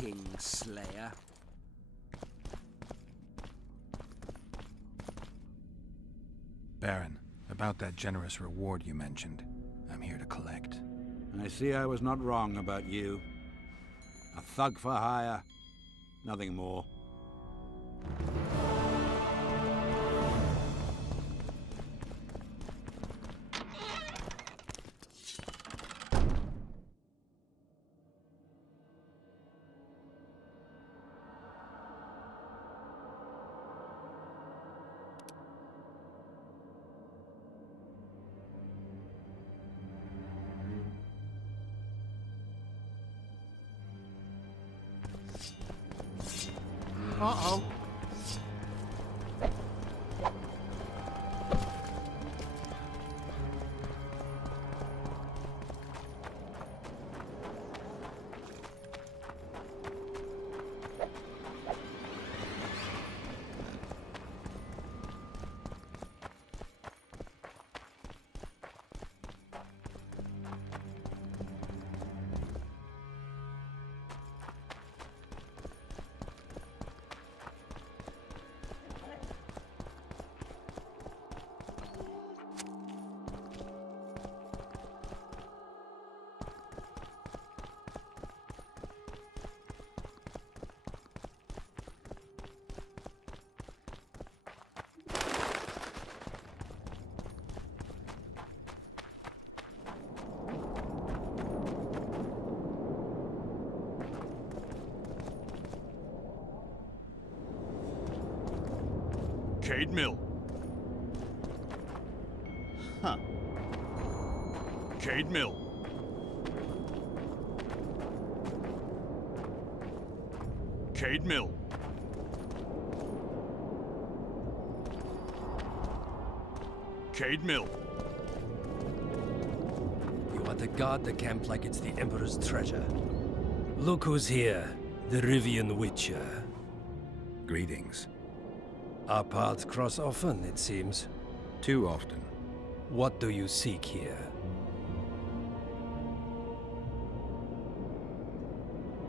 Kingslayer. Baron, about that generous reward you mentioned, I'm here to collect. I see I was not wrong about you. A thug for hire, nothing more. Uh-oh. Cade Mill. Huh. Cade Mill. Cade Mill. Cade Mill. You are to guard the camp like it's the Emperor's treasure. Look who's here, the Rivian Witcher. Greetings. Our paths cross often, it seems. Too often. What do you seek here?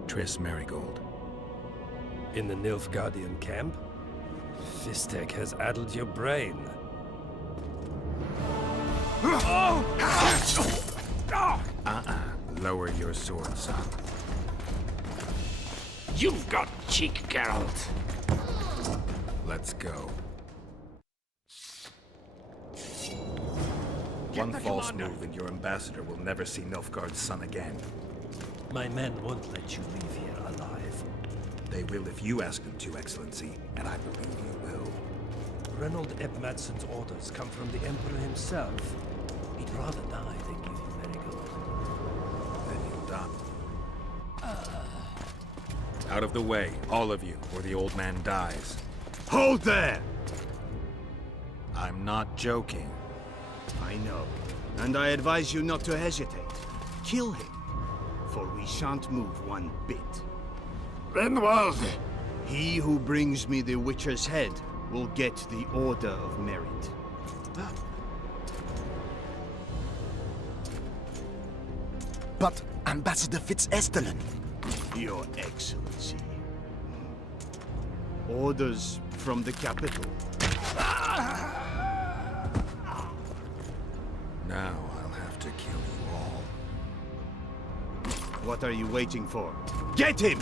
Triss Merigold. In the Nilfgaardian camp? Fistek has addled your brain. Lower your sword, son. You've got cheek, Geralt. Let's go. One false move and your ambassador will never see Nilfgaard's son again. My men won't let you leave here alive. They will if you ask them to, Excellency, and I believe you will. Reynold Eb Madsen's orders come from the Emperor himself. He'd rather die than give you Merigold. Then you're done. Out of the way, all of you, or the old man dies. Hold there! I'm not joking. I know, and I advise you not to hesitate. Kill him, for we shan't move one bit. Renwald! He who brings me the Witcher's head will get the Order of Merit. But Ambassador Fitz-Estellen... Your Excellency. Orders from the capital. Now I'll have to kill you all. What are you waiting for? Get him!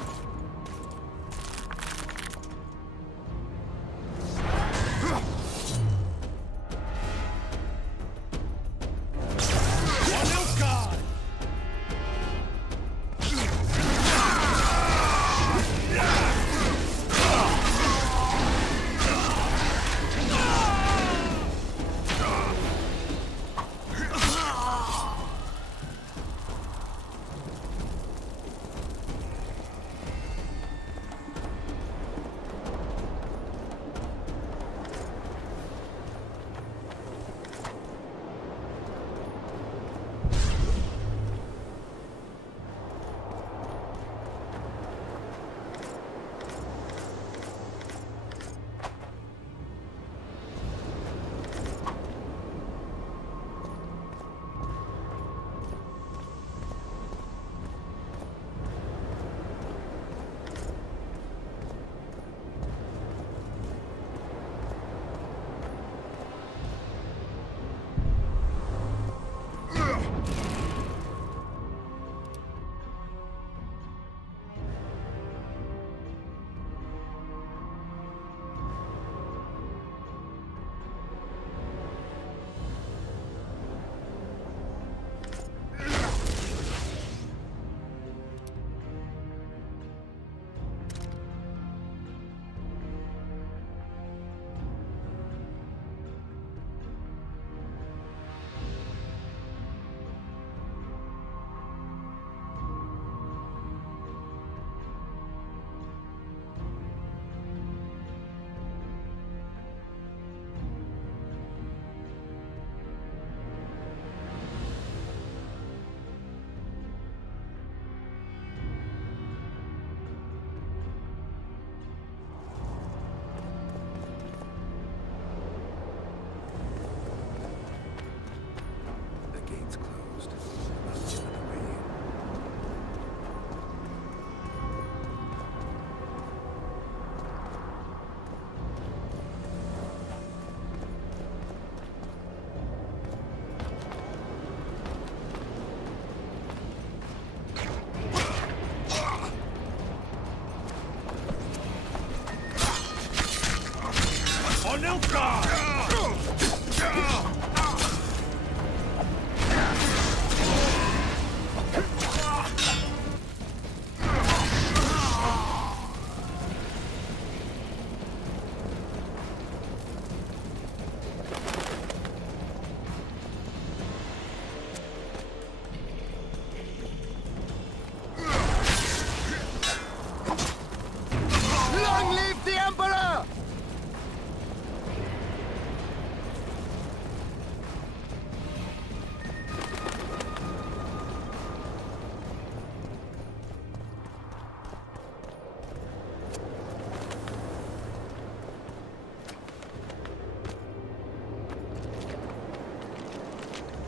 Long live the Emperor!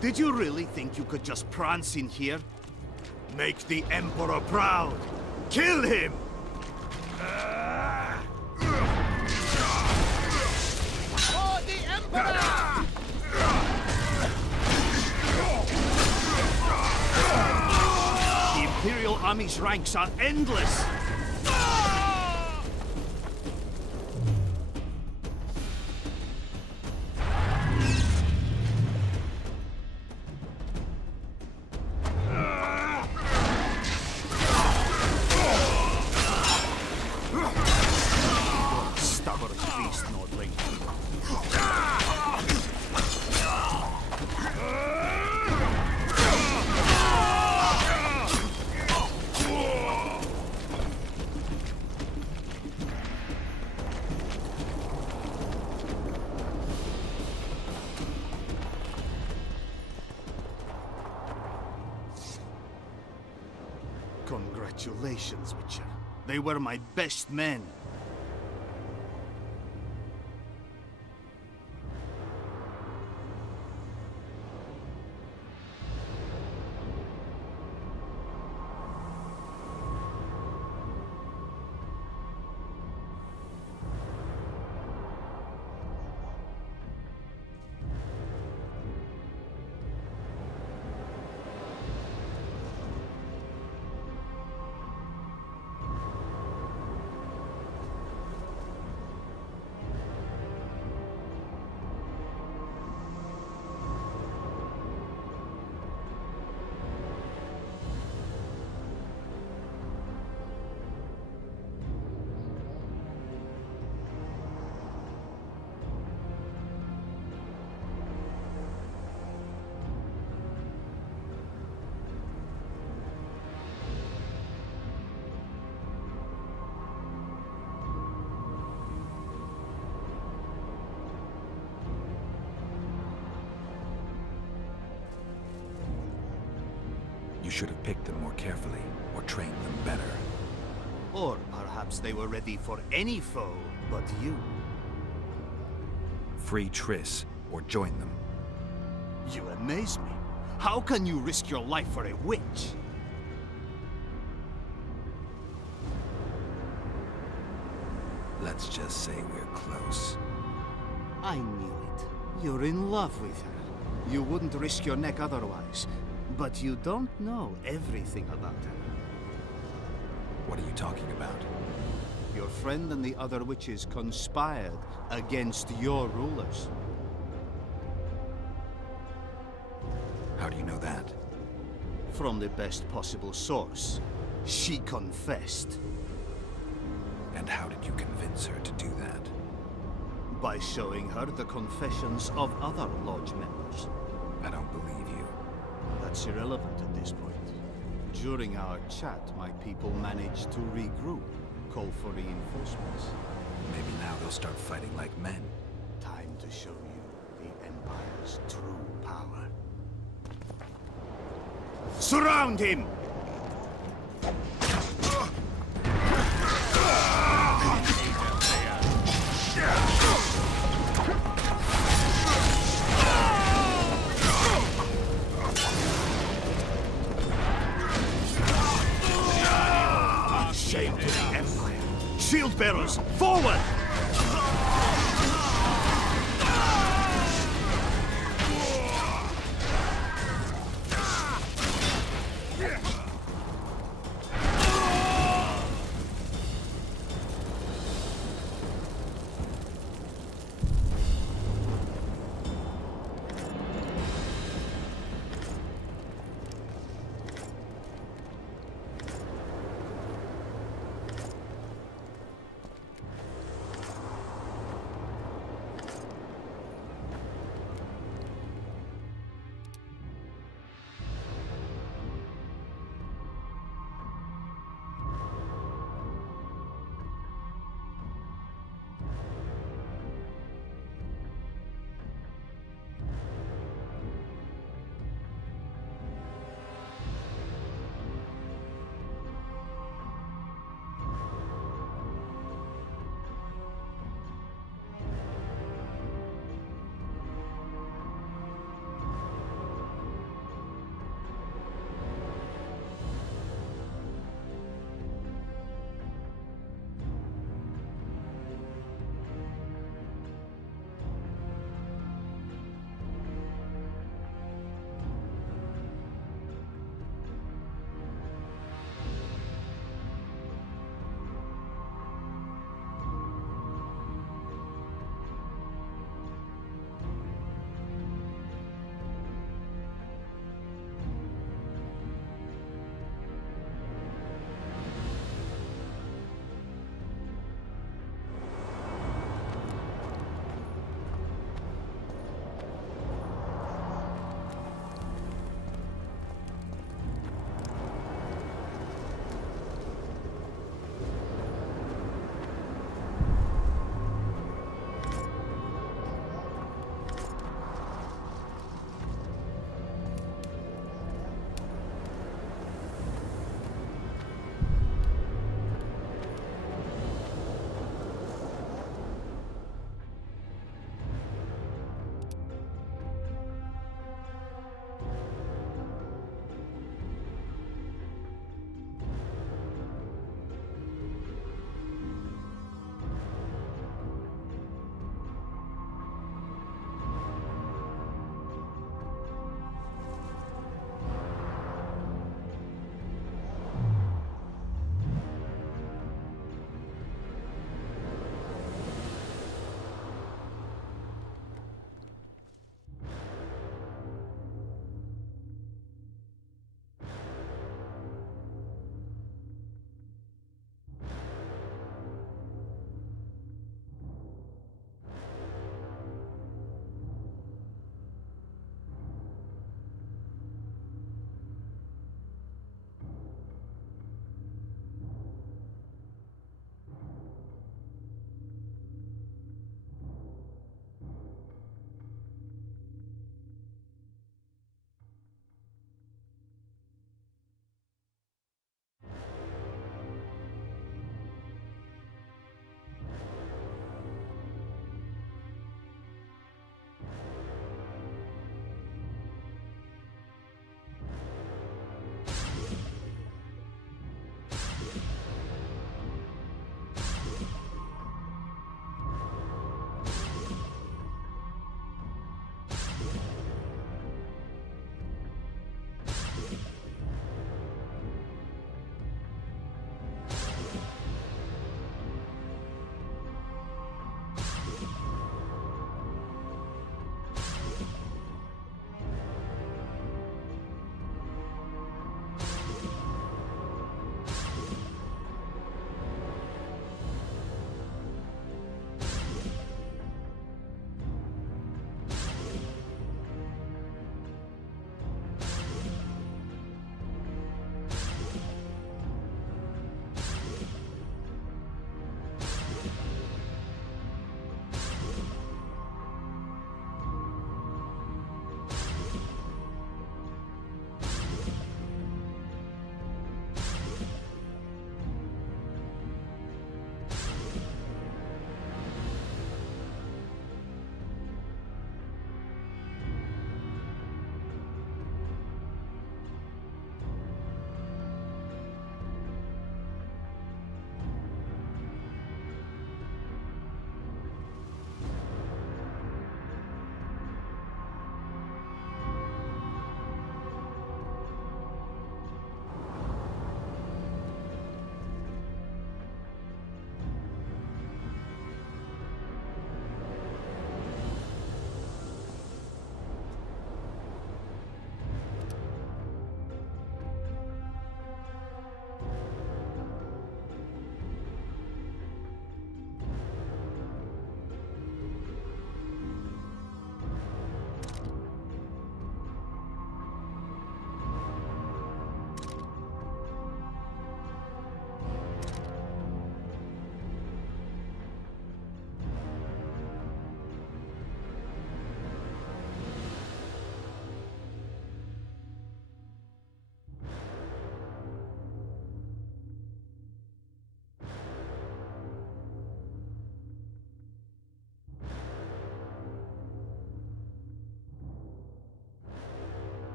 Did you really think you could just prance in here? Make the Emperor proud! Kill him! For the Emperor! The Imperial Army's ranks are endless! Stubborn beast, Nordling. Congratulations, Witcher. They were my best men. You should have picked them more carefully, or trained them better. Or perhaps they were ready for any foe but you. Free Triss, or join them. You amaze me. How can you risk your life for a witch? Let's just say we're close. I knew it. You're in love with her. You wouldn't risk your neck otherwise. But you don't know everything about her. What are you talking about? Your friend and the other witches conspired against your rulers. How do you know that? From the best possible source. She confessed. And how did you convince her to do that? By showing her the confessions of other Lodge members. I don't believe you. That's irrelevant at this point. During our chat, my people managed to regroup, call for reinforcements. Maybe now they'll start fighting like men. Time to show you the Empire's true power. Surround him!